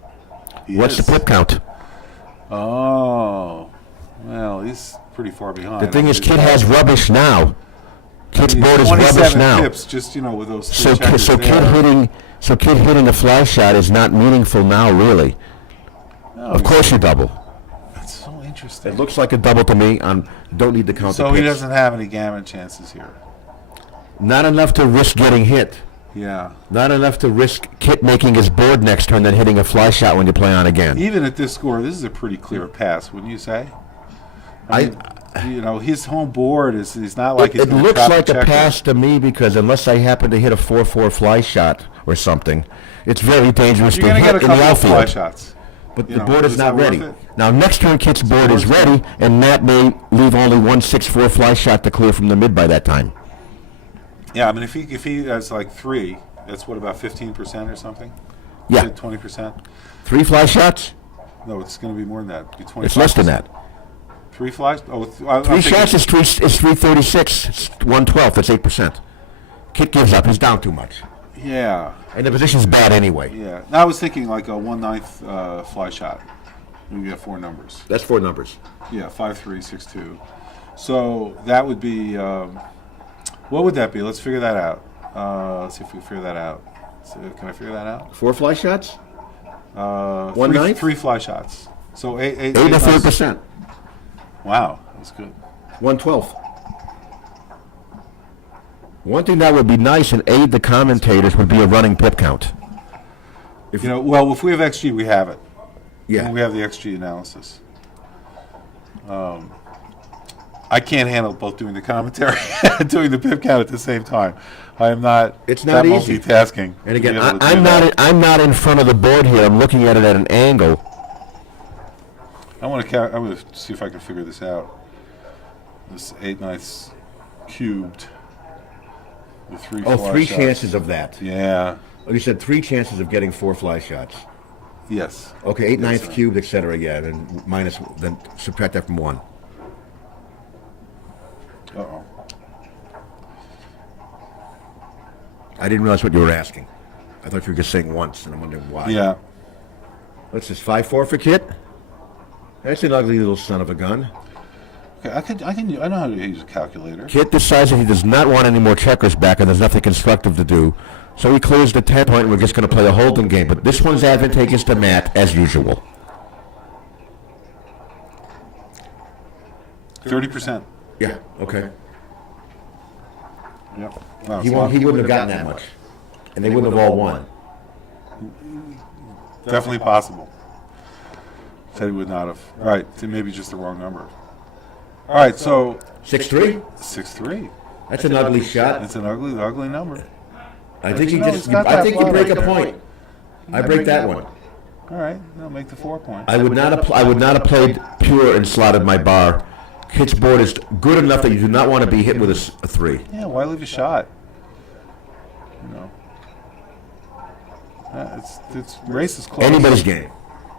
What's the pip count? Oh, well, he's pretty far behind. The thing is, Kid has rubbish now. Kid's board is rubbish 27 now. pips, just with those So, three checkers so there. Kid hitting a fly shot is not meaningful now, really. No, Of course you double. that's so interesting. It looks like a double to me. Don't need to count So the he pips. doesn't have any gammon chances here. Not enough to risk getting hit. Yeah. Not enough to risk Kit making his board next turn, then hitting a fly shot when you play on again. Even at this score, this is a pretty clear pass, wouldn't you say? His home board is not like It looks like a pass to me because unless I happen to hit a 4-4 fly shot or something, it's very dangerous You're to going to get hit a in the couple of fly outfield. shots. But the board is not that ready. worth it? Now, next turn, Kit's board is board's ready, and Matt may leave only 1-6-4 fly shot to clear from the mid by that time. Yeah, I mean, if he has like 3, that's what, about 15% or something? Yeah. 20%? 3 fly shots? No, it's going to be more than that. Be 25%. It's less than that. 3 flies? Oh, 3 shots is 336. It's 1/12. That's 8%. Kit gives up. He's down too much. Yeah. And the position's bad anyway. Yeah. Now I was thinking like a 1/9 fly shot. We get 4 numbers. That's 4 numbers. Yeah, 5-3, 6-2. So that would be, what would that be? Let's figure that out. Let's see if we can figure that out. So, can I figure that out? 4 fly shots? 1/9? 3 fly shots. So 8 to 3%. Wow, that's good. 1/12. One thing that would be nice and aid the commentators would be a running pip count. If we have XG, we have it. Yeah. We have the XG analysis. I can't handle both doing the commentary and doing the pip count at the same time. I am not. It's not easy. Multitasking. And again, to be able to I'm do not. that. I'm not in front of the board here. I'm looking at it at an angle. I want to see if I can figure this out. This 8/9 cubed. The 3 Oh, fly 3 shots. chances of that. Yeah. Oh, you said 3 chances of getting 4 fly shots. Yes. Okay, 8/9 Yes, sir. cubed, etc. Yeah, then then subtract that from 1. Uh-oh. I didn't realize what you were asking. I thought you were just saying once, and I'm wondering why. Yeah. What's this? 5-4 for Kit? That's an ugly little son of a gun. Okay, I know how to use a calculator. Kit decides that he does not want any more checkers back, and there's nothing constructive to do. So he clears the 10 point, and we're just going to play a holding game. But this one's advantageous to Matt, as usual. 30%. Yeah, okay. Yep. Wow, He it's a lot. wouldn't have gotten that much. And they wouldn't have all won. Definitely possible. Said he would not have. Right. Maybe just the wrong number. All right. So 6-3? 6-3. That's an ugly shot. It's an ugly number. I think you No, just. it's got I that think you fly break right a there. point. I break that one. All right. No, make the 4 point. I would not have played pure and slotted my bar. Kit's board is good enough that you do not want to be hit with a 3. Yeah. Why leave a shot? It's race is close. Anybody's game.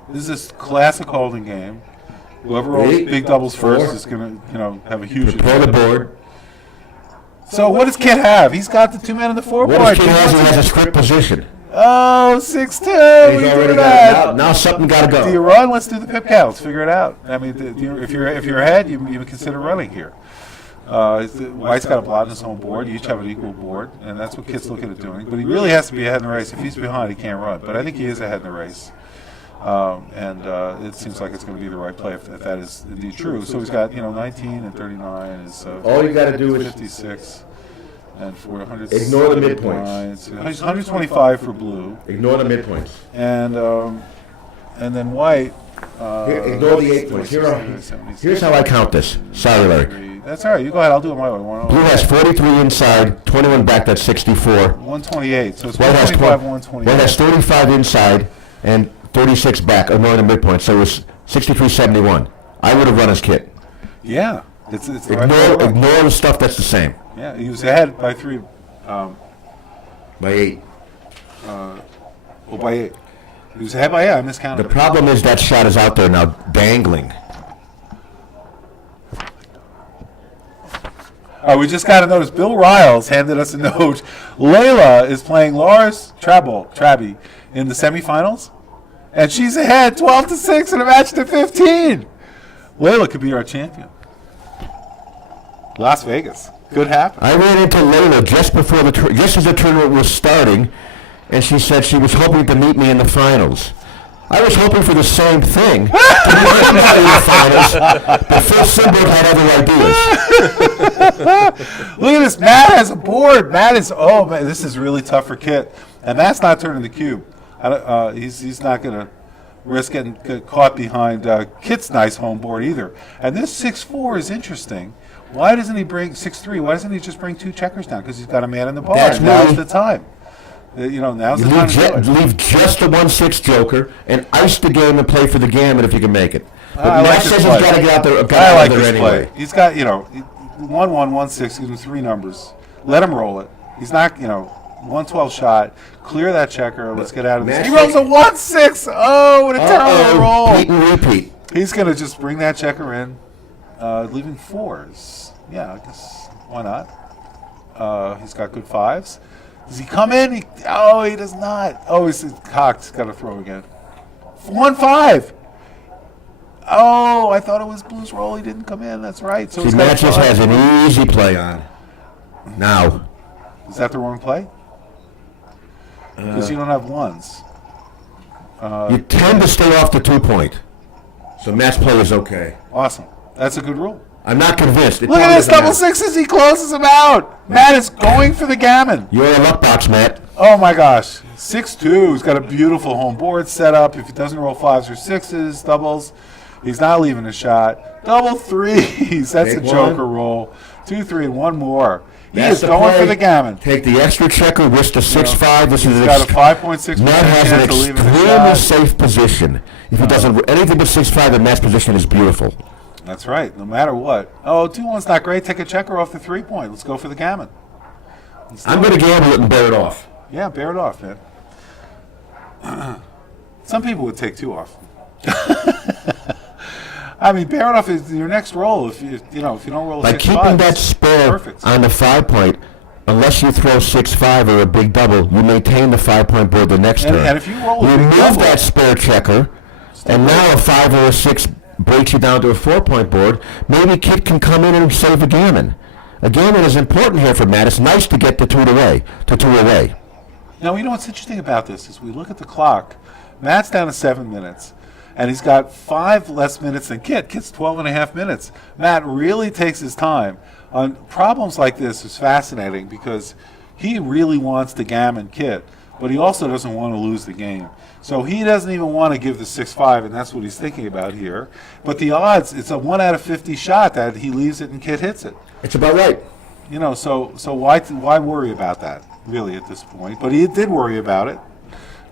This is a classic holding game. Whoever rolls Ready? big doubles first 4. is going to have a huge Prepare the advantage. board. So what does Kid have? He's got the 2 men in the 4 What point. if Kit has a script position? Oh, 6-2. He's We already do got that. it. Now something got to Do you go. run? Let's do the pip counts. Figure it out. I mean, if you're ahead, you consider running here. White's got a blot in his home board. You each have an equal board, and that's what Kit's looking at doing. But he really has to be ahead in the race. If he's behind, he can't run. But I think he is ahead in the race. And it seems like it's going to be the right play if that is indeed true. So he's got 19 and 39 is All you got to do is 56 and 400. Ignore the midpoints. So he's 125 for blue, Ignore the midpoints. and then white. Ignore the 8 points. Here's how I count this. Sorry, Larry. That's all right. You go ahead. I'll do it my way. Blue has 43 inside, 21 back. That's 64. 128. So it's White has 125, 12. White has 128. 35 inside and 36 back, ignoring the midpoint. So it was 63-71. I would have run his Kit. Yeah. It's the right way to run. Ignore the stuff that's the same. Yeah. He was ahead by 3. By 8. By 8. He was ahead by 8. I miscounted. The problem is that shot is out there now, dangling. All We just got a notice. Bill Riles handed us a note. Layla is playing Lars Traby in the semifinals, and she's ahead 12-6 in a match to 15. Layla could be our champion. Las Vegas. Could happen. I ran into Layla just before just as the tournament was starting, and she said she was hoping to meet me in the finals. I was hoping for the same thing. To meet everybody in the finals, but Phil Simberg had other ideas. Look at this. Matt has a board. Matt is, man, this is really tough for Kit. And Matt's not turning the cube. He's not going to risk getting caught behind Kit's nice home board either. And this 6-4 is interesting. Why doesn't he bring 6-3? Why doesn't he just bring 2 checkers down? Because he's got a man in the bar. Now's the time. Now's the time to do it. Leave just the 1-6 joker and ice the game and play for the gammon if you can make it. But I like Matt this says play. he's got to get out there, I like there this anyway. play. He's got, 1-1-1-6, gives him 3 numbers. Let him roll it. He's not, 1-12 shot. Clear that checker. Let's get out of this. He rolls a 1-6. Oh, what a terrible roll. Repeat and repeat. He's going to just bring that checker in, leaving 4s. Yeah, I guess, why not? He's got good 5s. Does he come in? He does not. Oh, he's cocked. He's got to throw again. 1-5. Oh, I thought it was Blue's roll. He didn't come in. That's right. So Matt just has an easy play on. Now. Is that the wrong play? Because you don't have 1s. You tend to stay off the 2-point. So Matt's play is okay. Awesome. That's a good rule. I'm not convinced. Look at this double 6s. He closes him out. Matt is going for the gammon. You're in a luck box, Matt. Oh, my gosh. 6-2. He's got a beautiful home board set up. If he doesn't roll 5s or 6s, doubles, he's not leaving a shot. Double 3s. That's Take a joker one. roll. 2, 3, and 1 more. He That's is the going play. for the gammon. Take the extra checker, risk the 6-5. This He's is got a 5.6% Matt has an chance of leaving the extremely shot. safe position. If he doesn't anything but 6-5, then Matt's position is beautiful. That's right. No matter what. Oh, 2-1's not great. Take a checker off the 3-point. Let's go for the gammon. I'm going to gamble it and bear it off. Yeah, bear it off, man. Some people would take 2 off. I mean, bear it off is your next roll. If you don't roll a By 6-5, keeping that it's spare perfect. on the 5-point, unless you throw 6-5 or a big double, you maintain the 5-point board the next turn. And if you roll a big remove double, that spare checker, and now a 5 or a 6 breaks you down to a 4-point board, maybe Kit can come in and save a gammon. A gammon is important here for Matt. It's nice to get the 2 away. Now, you know what's interesting about this is we look at the clock. Matt's down to 7 minutes, and he's got 5 less minutes than Kit. Kit's 12 and a half minutes. Matt really takes his time. On problems like this is fascinating because he really wants to gammon Kit, but he also doesn't want to lose the game. So he doesn't even want to give the 6-5, and that's what he's thinking about here. But the odds, it's a 1 out of 50 shot that he leaves it and Kit hits it. It's about right. So why worry about that, really, at this point? But he did worry about it.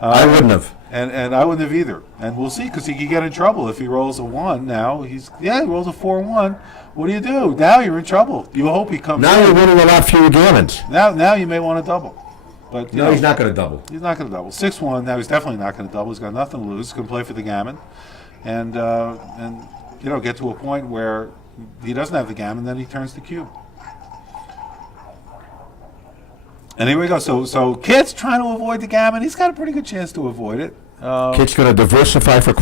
I wouldn't have. And I wouldn't have either. And we'll see, because he could get in trouble if he rolls a 1 now. He rolls a 4-1. What do? Now you're in trouble. You hope he comes Now in. you're winning a lot fewer gammons. Now you may want to double. But No, he's not going to double. He's not going to double. 6-1, now he's definitely not going to double. He's got nothing to lose. He's going to play for the gammon. And get to a point where he doesn't have the gammon, then he turns the cube. And here we go. So Kit's trying to avoid the gammon. He's got a pretty good chance to avoid it. Kit's going to diversify for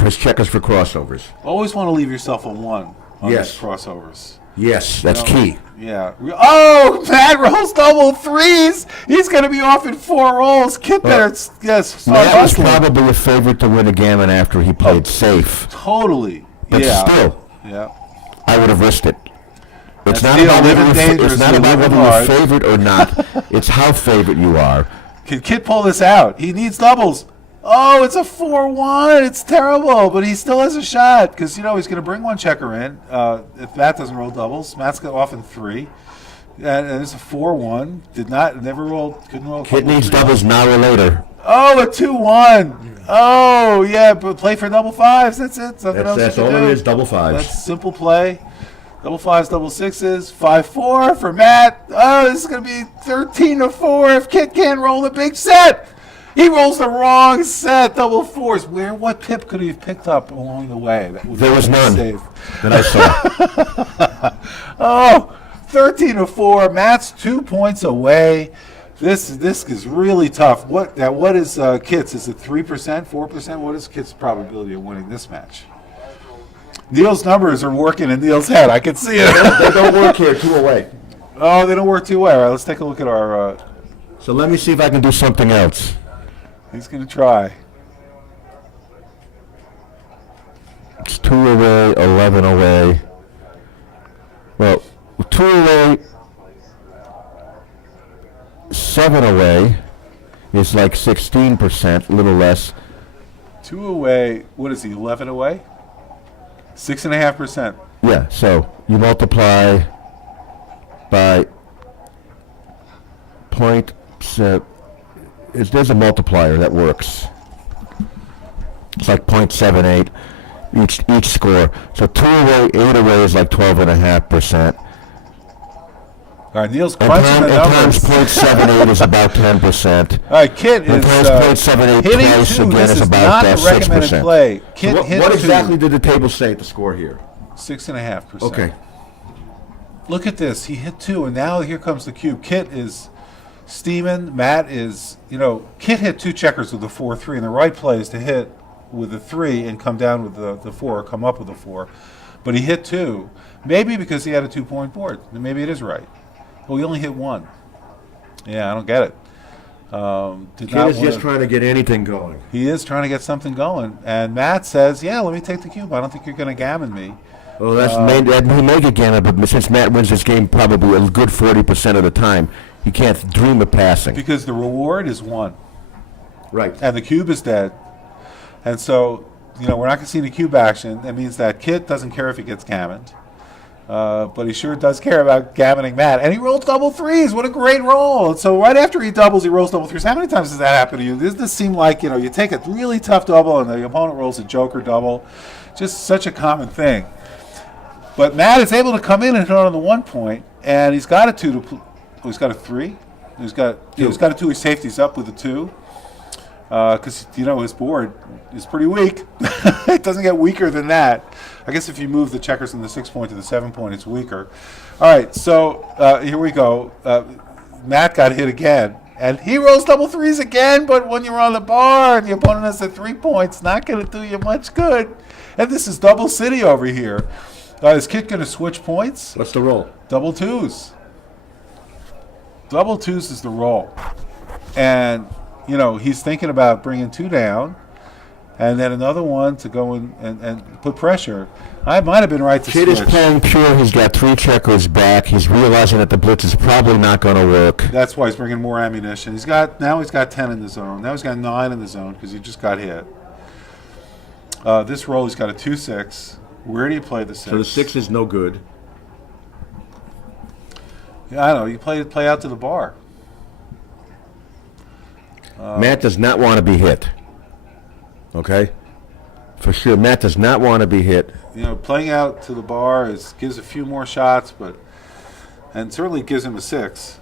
his checkers for crossovers. Always want to leave yourself a 1 on Yes. these crossovers. Yes, that's key. Yeah. Oh, Matt rolls double 3s. He's going to be off in 4 rolls. Kit better, start Matt was hustling. probably a favorite to win a gammon after he played safe. Totally. But yeah. still, Yeah. I would have risked it. It's That's not still about living whether dangerous, it's not about living whether hard. you're favorite or not. It's how favorite you are. Can Kit pull this out? He needs doubles. Oh, it's a 4-1. It's terrible, but he still has a shot because, he's going to bring 1 checker in. If Matt doesn't roll doubles, Matt's got off in 3. And it's a 4-1. Couldn't roll. Kit needs doubles now or later. Oh, a 2-1. Oh, yeah, but play for double 5s. That's it. Nothing else That's you all can it do. is, double 5s. That's simple play. Double 5s, double 6s. 5-4 for Matt. Oh, this is going to be 13-4 if Kit can't roll the big set. He rolls the wrong set, double 4s. What pip could he have picked up along the way? There was none Safe. that I saw. Oh, 13-4. Matt's 2 points away. This is really tough. What is Kit's? Is it 3%, 4%? What is Kit's probability of winning this match? Neil's numbers are working in Neil's head. I can see it. They don't work here, 2 away. Oh, they don't work too well. All right, let's take a look at our... So let me see if I can do something else. he's going to try. It's 2 away, 11 away. Well, 2 away, 7 away is like 16%, a little less. 2 away. What is he? 11 away? 6.5%. Yeah, so you multiply by point. There's a multiplier that works. It's like 0.78 each score. So 2 away, 8 away is like 12.5%. All right, Neil's crunching the numbers. Times 0.78 is about 10%. All right, Kit is Times 0.78 hitting twice 2. again This is is about not the recommended 6%. play. Kit hit What 2. exactly did the table say at the score here? 6.5%. Okay. Look at this. He hit 2, and now here comes the cube. Kit is steaming. Matt is, Kit hit 2 checkers with the 4-3, and the right play is to hit with the 3 and come down with the 4, or come up with the 4. But he hit 2, maybe because he had a 2-point board. Maybe it is right. Well, he only hit 1. Yeah, I don't get it. Kid is just trying to get anything going. He is trying to get something going. And Matt says, yeah, let me take the cube. I don't think you're going to gammon me. Well, he may get gammon, but since Matt wins this game probably a good 40% of the time, he can't dream of passing. Because the reward is 1. Right. And the cube is dead. And so, we're not going to see any cube action. That means that Kit doesn't care if he gets gammoned. But he sure does care about gammoning Matt. And he rolled double 3s. What a great roll. And so right after he doubles, he rolls double 3s. How many times does that happen to you? This seem like, you take a really tough double and the opponent rolls a joker double. Just such a common thing. But Matt is able to come in and hit on the 1 point. And he's got a 2 to... he's got a 3. He's got a 2. He safeties up with a 2. Because, his board is pretty weak. It doesn't get weaker than that. I guess if you move the checkers from the 6 point to the 7 point, it's weaker. All right, so here we go. Matt got hit again. And he rolls double 3s again, but when you're on the bar and the opponent has the 3 points, not going to do you much good. And this is double city over here. Is Kit going to switch points? What's the roll? Double 2s. Double 2s is the roll. And... he's thinking about bringing 2 down and then another one to go in and put pressure. I might have been right to Kid switch. is playing pure. He's got 3 checkers back. He's realizing that the blitz is probably not going to work. That's why he's bringing more ammunition. He's got 10 in the zone. Now he's got 9 in the zone because he just got hit. This roll, he's got a 2-6. Where do you play the 6? So the 6 is no good. Yeah, I know. You play out to the bar. Matt does not want to be hit. Okay? For sure, Matt does not want to be hit. Playing out to the bar gives a few more shots, and certainly gives him a 6,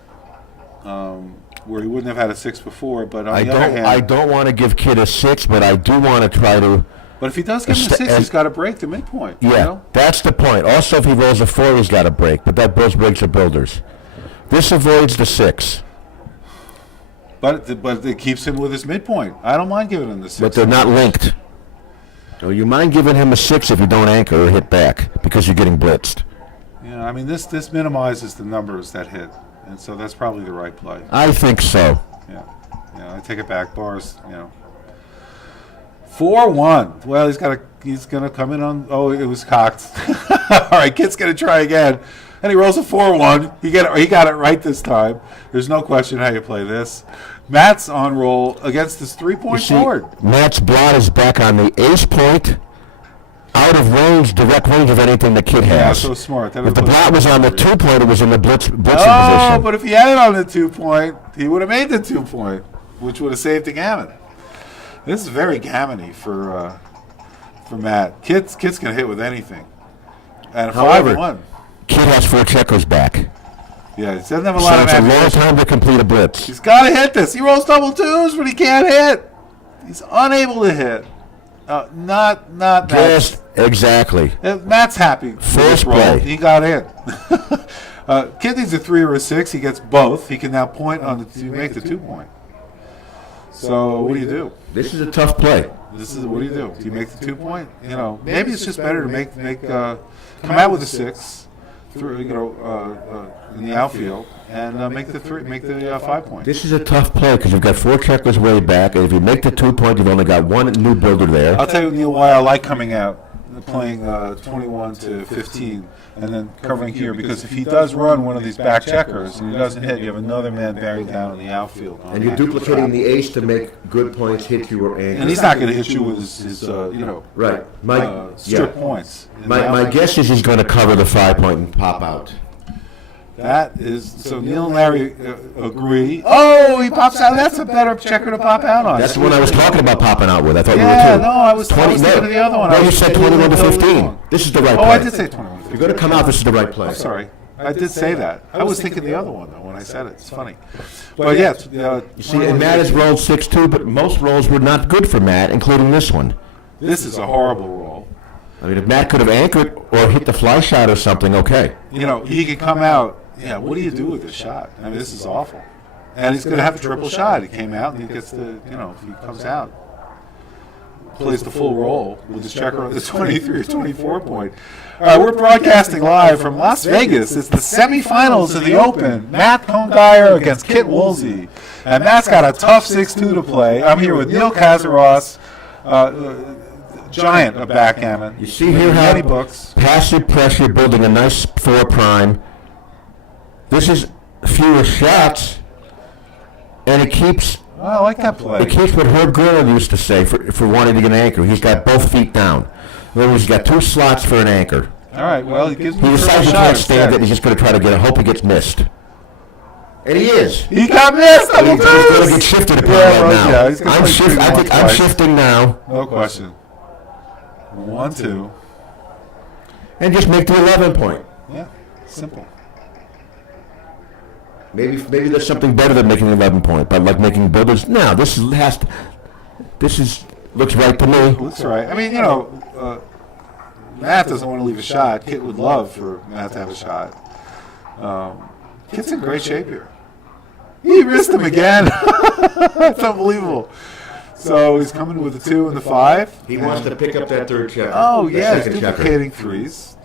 where he wouldn't have had a 6 before. But on the other hand, I don't want to give Kid a 6, but I do want to try to. But if he does give him a 6, he's got to break the midpoint. Yeah, that's the point. Also, if he rolls a 4, he's got to break. But those breaks are builders. This avoids the 6. But it keeps him with his midpoint. I don't mind giving him the 6. But they're not linked. So you mind giving him a 6 if you don't anchor or hit back because you're getting blitzed. Yeah, I mean, this minimizes the numbers that hit. And so that's probably the right play. I think so. Yeah, I take it back. Bars, 4-1. Well, he's gonna come in on. Oh, it was cocked. All right, Kit's gonna try again, and he rolls a 4-1. He got it right this time. There's no question how you play this. Matt's on roll against this 3-point board. Matt's blot is back on the ace point, out of range, direct range of anything the Kid has. Yeah, so smart. If the blot was on the 2-point, it was in the blitzing position. Oh, but if he had it on the 2-point, he would have made the 2-point, which would have saved the gammon. This is very gammony for Matt. Kid's gonna hit with anything. And a 5-1. Kid has 4 checkers back. Yeah, he doesn't have a lot of it's a long ammunition. time to complete a blitz. He's got to hit this. He rolls double 2s, but he can't hit. He's unable to hit. Not Matt. Yes, exactly. Matt's happy. First roll. play. He got in. Kid needs a 3 or a 6. He gets both. He can now point on to make the 2-point. So what do you do? This is a tough play. What do you do? Do you make the 2-point? Maybe it's just better to come out with a 6 through, in the outfield and make the 5-point. This is a tough play because you've got 4 checkers way back, and if you make the 2-point, you've only got one new builder there. I'll tell you, Neil, why I like coming out, playing 21 to 15, and then covering here, because if he does run one of these back checkers and he doesn't hit, you have another man buried down in the outfield. And you're duplicating the ace to make good points hit you or anchor. And he's not going to hit you with his right. strip points. My guess is he's going to cover the 5-point and pop out. That is, so Neil and Larry agree. Oh, he pops out. That's a better checker to pop out on. That's the one I was talking about popping out with. I thought yeah, you were too. no, I was thinking of the other one. No, you said 21 to 15. This is the right play. Oh, I did say 21 to 15. You're going to come out, this is the right play. I'm sorry. I did say that. I was thinking the other one, though, when I said it. It's funny. But, yeah. You see, and Matt has rolled 6-2, but most rolls were not good for Matt, including this one. This is a horrible roll. I mean, if Matt could have anchored or hit the fly shot or something, okay. He could come out. Yeah, what do you do with this shot? I mean, this is awful. And he's going to have a triple shot. He came out and he gets the, if he comes out, plays the full roll with his checker on the 23 or 24 point. All right, we're broadcasting live from Las Vegas. It's the semifinals of the Open. Matt Cohn-Geier against Kit Woolsey. And Matt's got a tough 6-2 to play. I'm here with Neil Kazaros, giant of backgammon. You see here how many books. Passive pressure building a nice 4 prime. This is fewer shots, and it keeps. Oh, I like that play. It keeps what Herb Gurley used to say for wanting to get an anchor. He's got both feet down. In other words, he's got 2 slots for an anchor. All right. Well, he gives me He a decides he shot can't stand it. instead. He's just going to try to get. I hope he gets missed. And he is. He got missed. He's going to get shifted upon right now. Yeah, he's gonna play I think I'm shifting now. No question. 1, 2. And just make the 11-point. Yeah. Simple. Maybe there's something better than making 11-point, but like making builders. No, this looks right to me. Looks right. I mean, Matt doesn't want to leave a shot. Kit would love for Matt to have a shot. Kit's in great shape here. He missed him again. That's unbelievable. So he's coming with the 2 and the 5. He wants to pick up that 3rd checker. Oh, yeah, he's second checker. duplicating 3s.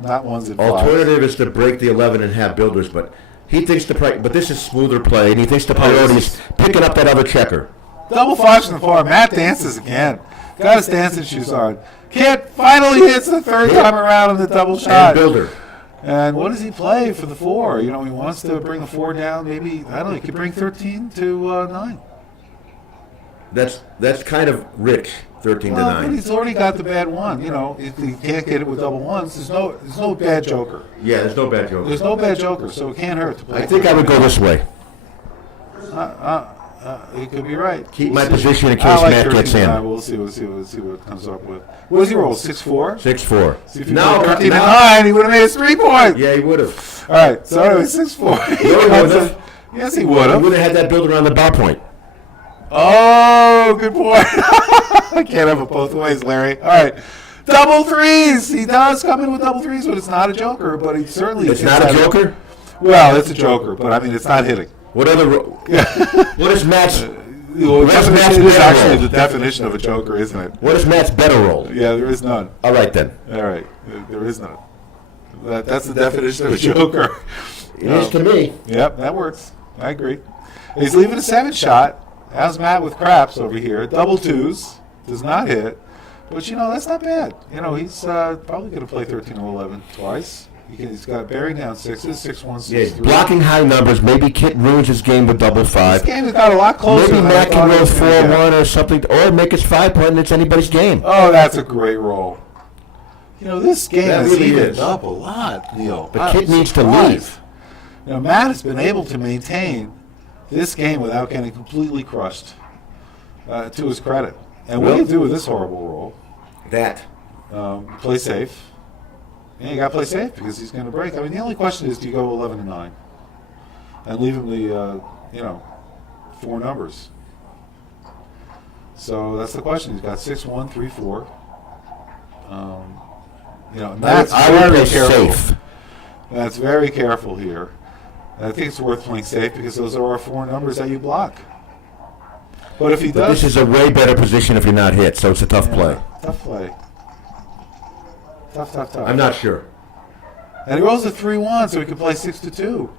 Not 1s and 5s. Alternative is to break the 11 and have builders, but he thinks but this is smoother play, and he thinks the priority is picking up that other checker. Double 5s from the far. Matt dances again. Got his dancing shoes on. Kit finally hits the 3rd time around on the double shot. And builder. And what does he play for the 4? He wants to bring the 4 down. Maybe, I don't know, he could bring 13 to 9. That's kind of rich, 13 to 9. But he's already got the bad one. If he can't get it with double 1s, there's no bad joker. Yeah, there's no bad joker. There's no bad joker, so it can't hurt to play. I think I would go this way. He could be right. Keep my position in case I like Matt gets in. We'll see what it comes up with. What does he roll? 6-4? 6-4. See if he played 13 to 9, he would have made his 3-point. Yeah, he would have. All right, so anyway, 6-4. Yes, he would have. He would have had that builder on the bow point. Oh, good point. I can't have it both ways, Larry. All right. Double 3s. He does come in with double 3s, but it's not a joker. But he certainly. It's not a joker? Well, it's a joker, but I mean, it's not hitting. What is Matt's? It is actually the definition of a joker, isn't it? What is Matt's better roll? Yeah, there is none. All right, then. All right. There is none. That's the definition of a joker. It is to me. Yep, that works. I agree. He's leaving a 7 shot. How's Matt with craps over here? Double 2s. Does not hit. But, that's not bad. He's probably going to play 13 or 11 twice. He's got bearing down 6s, 6-1, 6-3. Yeah, blocking high numbers. Maybe Kit ruins his game with double 5. This game has got a lot closer. Maybe than Matt can roll 4-1 4-1 or something, or make his 5-point and it's anybody's game. Oh, that's a great roll. This game That has really heated is. up a lot, Neil. But Kit needs to leave. Matt has been able to maintain this game without getting completely crushed, to his credit. And what do you do with this horrible roll? That. Play safe. Yeah, you got to play safe because he's going to break. I mean, the only question is, do you go 11 and 9 and leave him the 4 numbers? So that's the question. He's got 6-1, 3-4. Matt's I would very play careful. safe. That's very careful here. I think it's worth playing safe because those are our 4 numbers that you block. But if he But does... this is a way better position if you're not hit, so it's a tough play. Tough play. Tough. I'm not sure. And he rolls a 3-1, so he can play 6-2.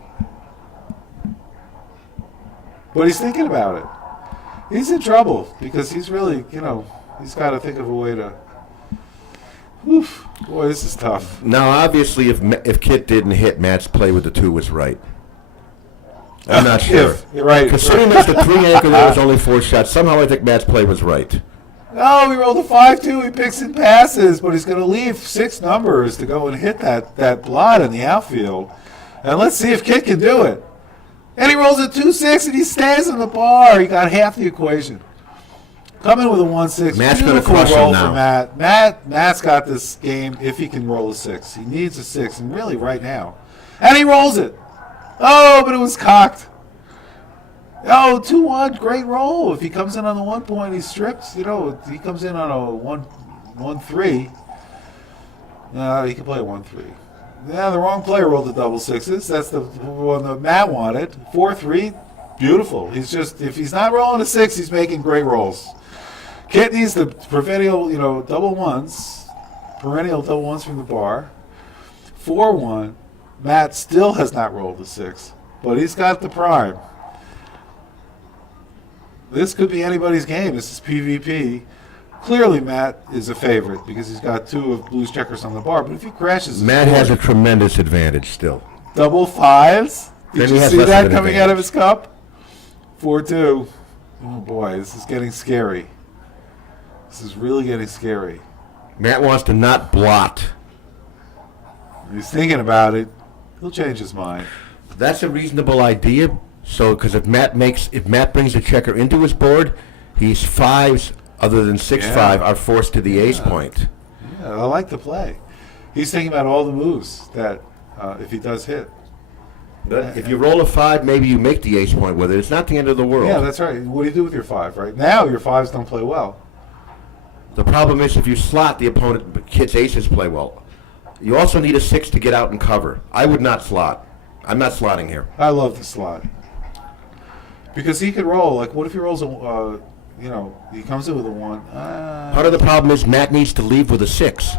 But he's thinking about it. He's in trouble because he's really, he's got to think of a way to... Oof. Boy, this is tough. Now, obviously, if Kit didn't hit, Matt's play with the 2 was right. I'm not sure. You're right. Considering there's the 3 anchor, there was only 4 shots. Somehow I think Matt's play was right. No, he rolled a 5-2. He picks and passes, but he's going to leave 6 numbers to go and hit that blot in the outfield. And let's see if Kit can do it. And he rolls a 2-6, and he stays in the bar. He got half the equation. Coming with a 1-6. Matt's going to Beautiful crush roll him now. for Matt's got this game if he can roll a 6. He needs a 6, and really right now. And he rolls it. Oh, but it was cocked. Oh, 2-1, great roll. If he comes in on the 1 point, he strips. He comes in on a 1-3. He can play a 1-3. Yeah, the wrong player rolled the double 6s. That's the one that Matt wanted. 4-3, beautiful. If he's not rolling a 6, he's making great rolls. Kit needs the perennial, double ones from the bar. 4-1. Matt still has not rolled a 6, but he's got the prime. This could be anybody's game. This is PvP. Clearly, Matt is a favorite because he's got 2 of Blues checkers on the bar. But if he crashes, Matt has a tremendous advantage still. double 5s. Did Then you he has see less that of an coming out of advantage. his cup? 4-2. Oh boy, this is getting scary. This is really getting scary. Matt wants to not blot. He's thinking about it. He'll change his mind. That's a reasonable idea. So, because if Matt brings a checker into his board, he's 5s other than 6-5 are forced to the ace point. Yeah, I like the play. He's thinking about all the moves that if he does hit. But if you roll a 5, maybe you make the ace point with it. It's not the end of the world. Yeah, that's right. What do you do with your 5? Right now, your 5s don't play well. The problem is if you slot, the opponent Kit's aces play well. You also need a 6 to get out and cover. I would not slot. I'm not slotting here. I love the slot because he could roll. Like, what if he rolls a? He comes in with a 1. Part of the problem is Matt needs to leave with a 6,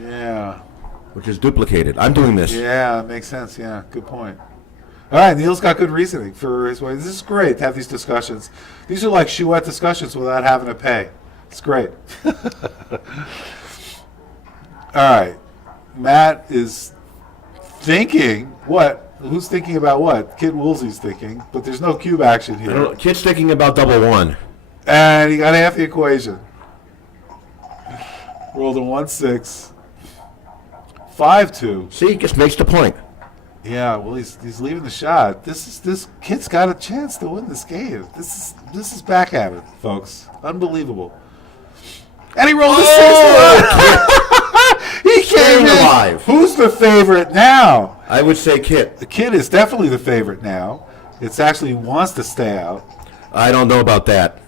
Yeah. which is duplicated. I'm doing this. Yeah, makes sense. Yeah, good point. All right, Neil's got good reasoning for his way. This is great to have these discussions. These are like chouette discussions without having to pay. It's great. All right, Matt is thinking what? Who's thinking about what? Kid Woolsey's thinking, but there's no cube action I here. don't know. Kit's thinking about double 1. And he got half the equation. Rolled a 1-6. 5-2. See, he just makes the point. Yeah, well, he's leaving the shot. This kid's got a chance to win this game. This is backgammon, folks. Unbelievable. And he rolled a 6. He came in. Alive. Who's the favorite now? I would say Kit. The kid is definitely the favorite now. It's actually wants to stay out I don't know about that.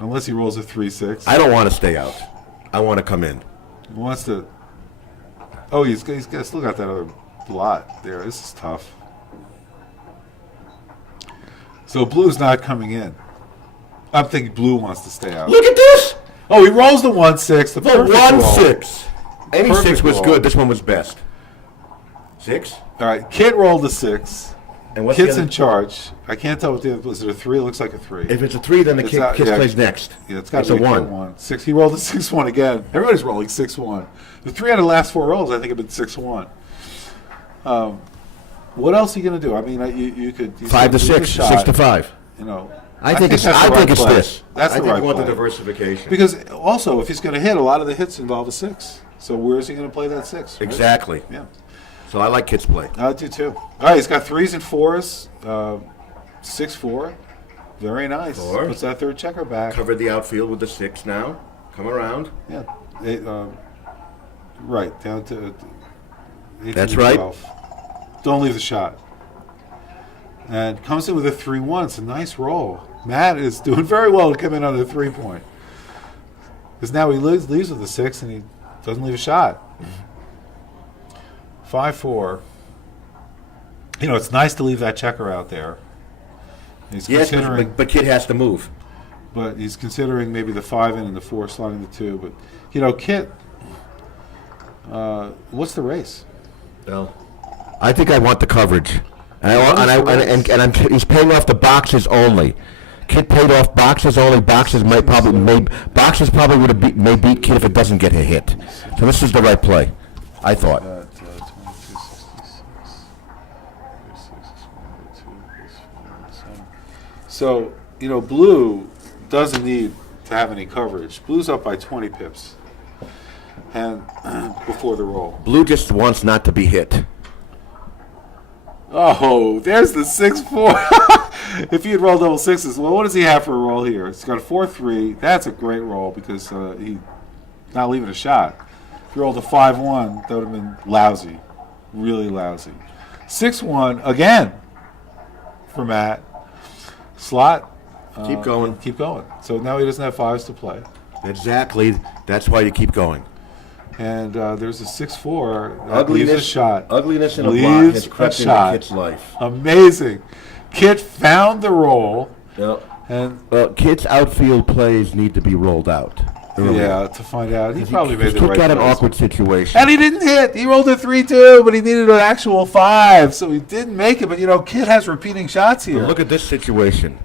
unless he rolls a 3-6. I don't want to stay out. I want to come in. He wants to. Oh, he's still got that other blot there. This is tough. So Blue's not coming in. I'm thinking Blue wants to stay out. Look at this! Oh, he rolls the 1-6. The The perfect roll. 1-6. Any Perfect 6 was roll. good. This one was best. 6? All right, Kid rolled a 6. And what's Kid's the in other? charge. I can't tell what the other. Is it a 3? It looks like a 3. If it's a 3, then the It's kid not- yeah. plays next. Yeah, it's got It's to a be 1. 1. 6. He rolled a 6-1 again. Everybody's rolling 6-1. The 3 out of the last 4 rolls, I think, have been 6-1. What else are you going to do? I mean, you could. You 5 to could leave a 6. shot, 6 to 5. I I think it's that's the right play. this. That's I the think right we want the play. diversification. Because also, if he's going to hit, a lot of the hits involve a 6. So where is he going to play that 6? Right? Exactly. Yeah. So I like Kit's play. I do too. All right, he's got 3s and 4s. 6-4. Very nice. 4. Puts that third checker back. Covered the outfield with the 6 now. Come around. Yeah. Right, down to 18 That's to right. 12. Don't leave the shot. And comes in with a 3-1. It's a nice roll. Matt is doing very well to come in on a 3-point. Because now he leaves with a 6 and he doesn't leave a shot. 5-4. You know, it's nice to leave that checker out there. He's Yes, considering, but Kit has to move. but he's considering maybe the 5 in and the 4 sliding the 2. But you know, Kit, what's the race? Well, I think I want the coverage, and he's paying off the boxes only. Kit paid off boxes only. Boxes probably would have may beat Kit if it doesn't get a hit. So this is the right play, I thought. So, you know, Blue doesn't need to have any coverage. Blue's up by 20 pips and before the roll. Blue just wants not to be hit. Oh, there's the 6-4. If he had rolled double sixes, well, what does he have for a roll here? He's got a 4-3. That's a great roll because he's not leaving a shot. If he rolled a 5-1, that would have been lousy, really lousy. 6-1 again for Matt. Slot. Keep going. Keep going. So now he doesn't have 5s to play. Exactly. That's why you keep going. And there's a 6-4. That leaves a shot. Ugliness in a block Leaves has a crept into shot. Kit's life. Amazing. Kit found the roll. Yep. And Kit's outfield plays need to be rolled out. yeah, to find out. He probably made the Kit right got an choice. awkward situation. And he didn't hit. He rolled a 3-2, but he needed an actual 5, so he didn't make it. But, you know, Kit has repeating shots here. Look at this situation.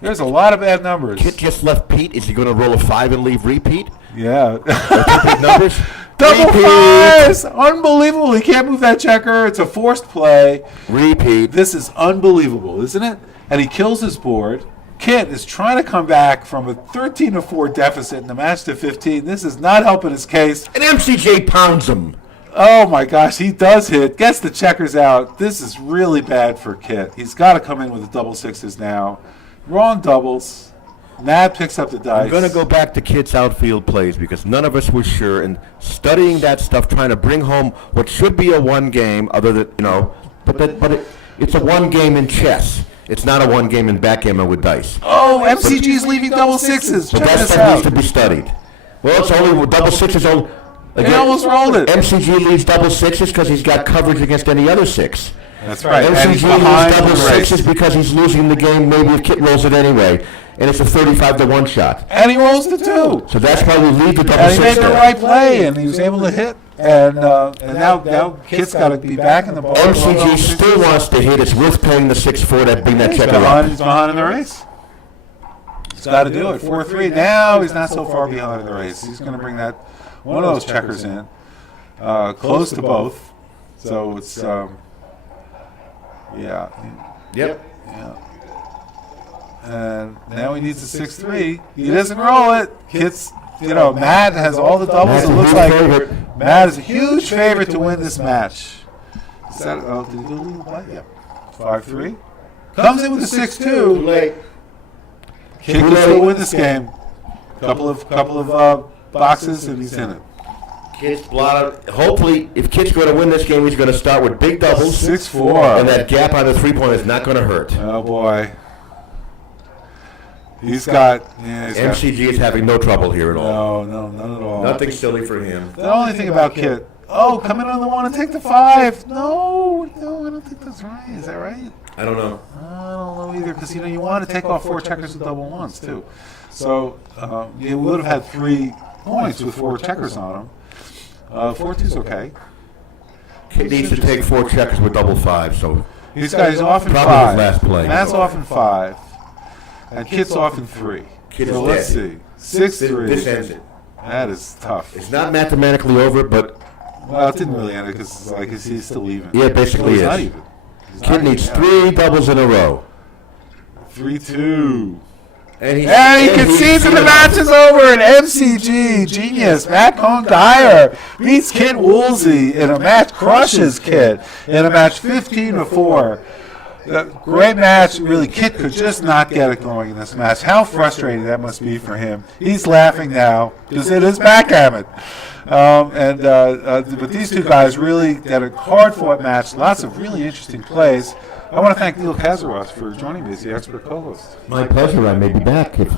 There's a lot of bad numbers. Kit just left Pete. Is he going to roll a 5 and leave repeat? Yeah. Big numbers? Double Repeat. 5s! Unbelievable. He can't move that checker. It's a forced play. Repeat. This is unbelievable, isn't it? And he kills his board. Kit is trying to come back from a 13-4 deficit in the match to 15. This is not helping his case. And MCJ pounds him. Oh my gosh, he does hit. Gets the checkers out. This is really bad for Kit. He's got to come in with the double sixes now. Wrong doubles. Matt picks up the dice. I'm going to go back to Kit's outfield plays because none of us were sure. And studying that stuff, trying to bring home what should be a one game, other than, you know, it's a one game in chess. It's not a one game in backgammon with dice. Oh, MCG's leaving double sixes. But Check that this stuff needs out. to be studied. Well, it's only double sixes. They almost rolled it. MCG leaves double sixes because he's got coverage against any other 6. That's right. And he's MCG behind leaves double the race. sixes because he's losing the game. Maybe if Kit rolls it anyway, and it's a 35-1 shot. And he rolls the 2. So that's why we leave the double And he six made the there. right play, and he was able to hit. And now Kit's got to be back in the ball. MCG still wants to hit. It's worth paying the 6-4 to bring that He's checker behind, up. he's behind in the race. He's got to do it. 4-3. Now he's not so far behind in the race. He's going to bring that one of those checkers in, close to both. So it's yeah. Yep. Yeah. And now he needs a 6-3. He doesn't roll it. Kit's, you know, Matt has all the doubles. Matt's It a looks huge like favorite. Matt is a huge favorite to win this match. Is that, did he do a legal play? Yep. 5-3. Comes in with a 6-2. Late. Kit can still win this game. Couple of boxes and he's in it. Kit's blotted. Hopefully, if Kit's going to win this game, he's going to start with big doubles. 6-4. And that gap on the 3-point is not going to hurt. Oh boy. He's got. MCG is having no trouble here at all. No, none at all. Nothing silly for him. The only thing about Kit. Oh, come in on the 1 and take the 5. No, I don't think that's right. Is that right? I don't know. I don't know either, because you want to take off 4 checkers with double 1s too. So you would have had 3 points with 4 checkers on them. 4-2's okay. Kit needs to take 4 checkers with double 5. So He's off in Probably 5. his last play. Matt's off in 5, and Kit's off in 3. Kit is So let's dead. see. this 6-3. ends it. That is tough. It's not mathematically over, but Well, it didn't really end it because he's still even. Yeah, it basically he's is. not even. He's Kit not needs even, 3 doubles in a row. 3-2. And he concedes and the match is over. And MCG genius Matt Cohn-Geier beats Kit Woolsey in a match, crushes Kit in a match 15-4. Great match. Really, Kit could just not get it going in this match. How frustrating that must be for him. He's laughing now because it is backgammon. But these two guys really had a hard-fought match. Lots of really interesting plays. I want to thank Neil Kazaros for joining me as the expert co-host. My pleasure. I may be back if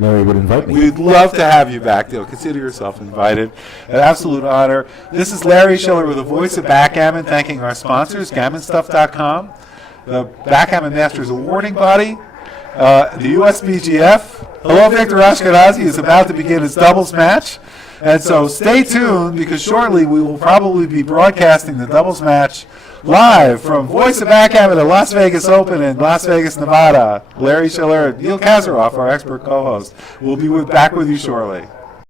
Larry would invite me. We'd love to have you back, Dale. Consider yourself invited. An absolute honor. This is Larry Shiller with the voice of Backgammon, thanking our sponsors, GammonStuff.com, the Backgammon Masters awarding body, the USBGF. Hello, Victor Ashkenazi is about to begin his doubles match. And so stay tuned, because shortly we will probably be broadcasting the doubles match live from Voice of Backgammon at Las Vegas Open in Las Vegas, Nevada. Larry Shiller and Neil Kazaroff, our expert co-host, will be back with you shortly.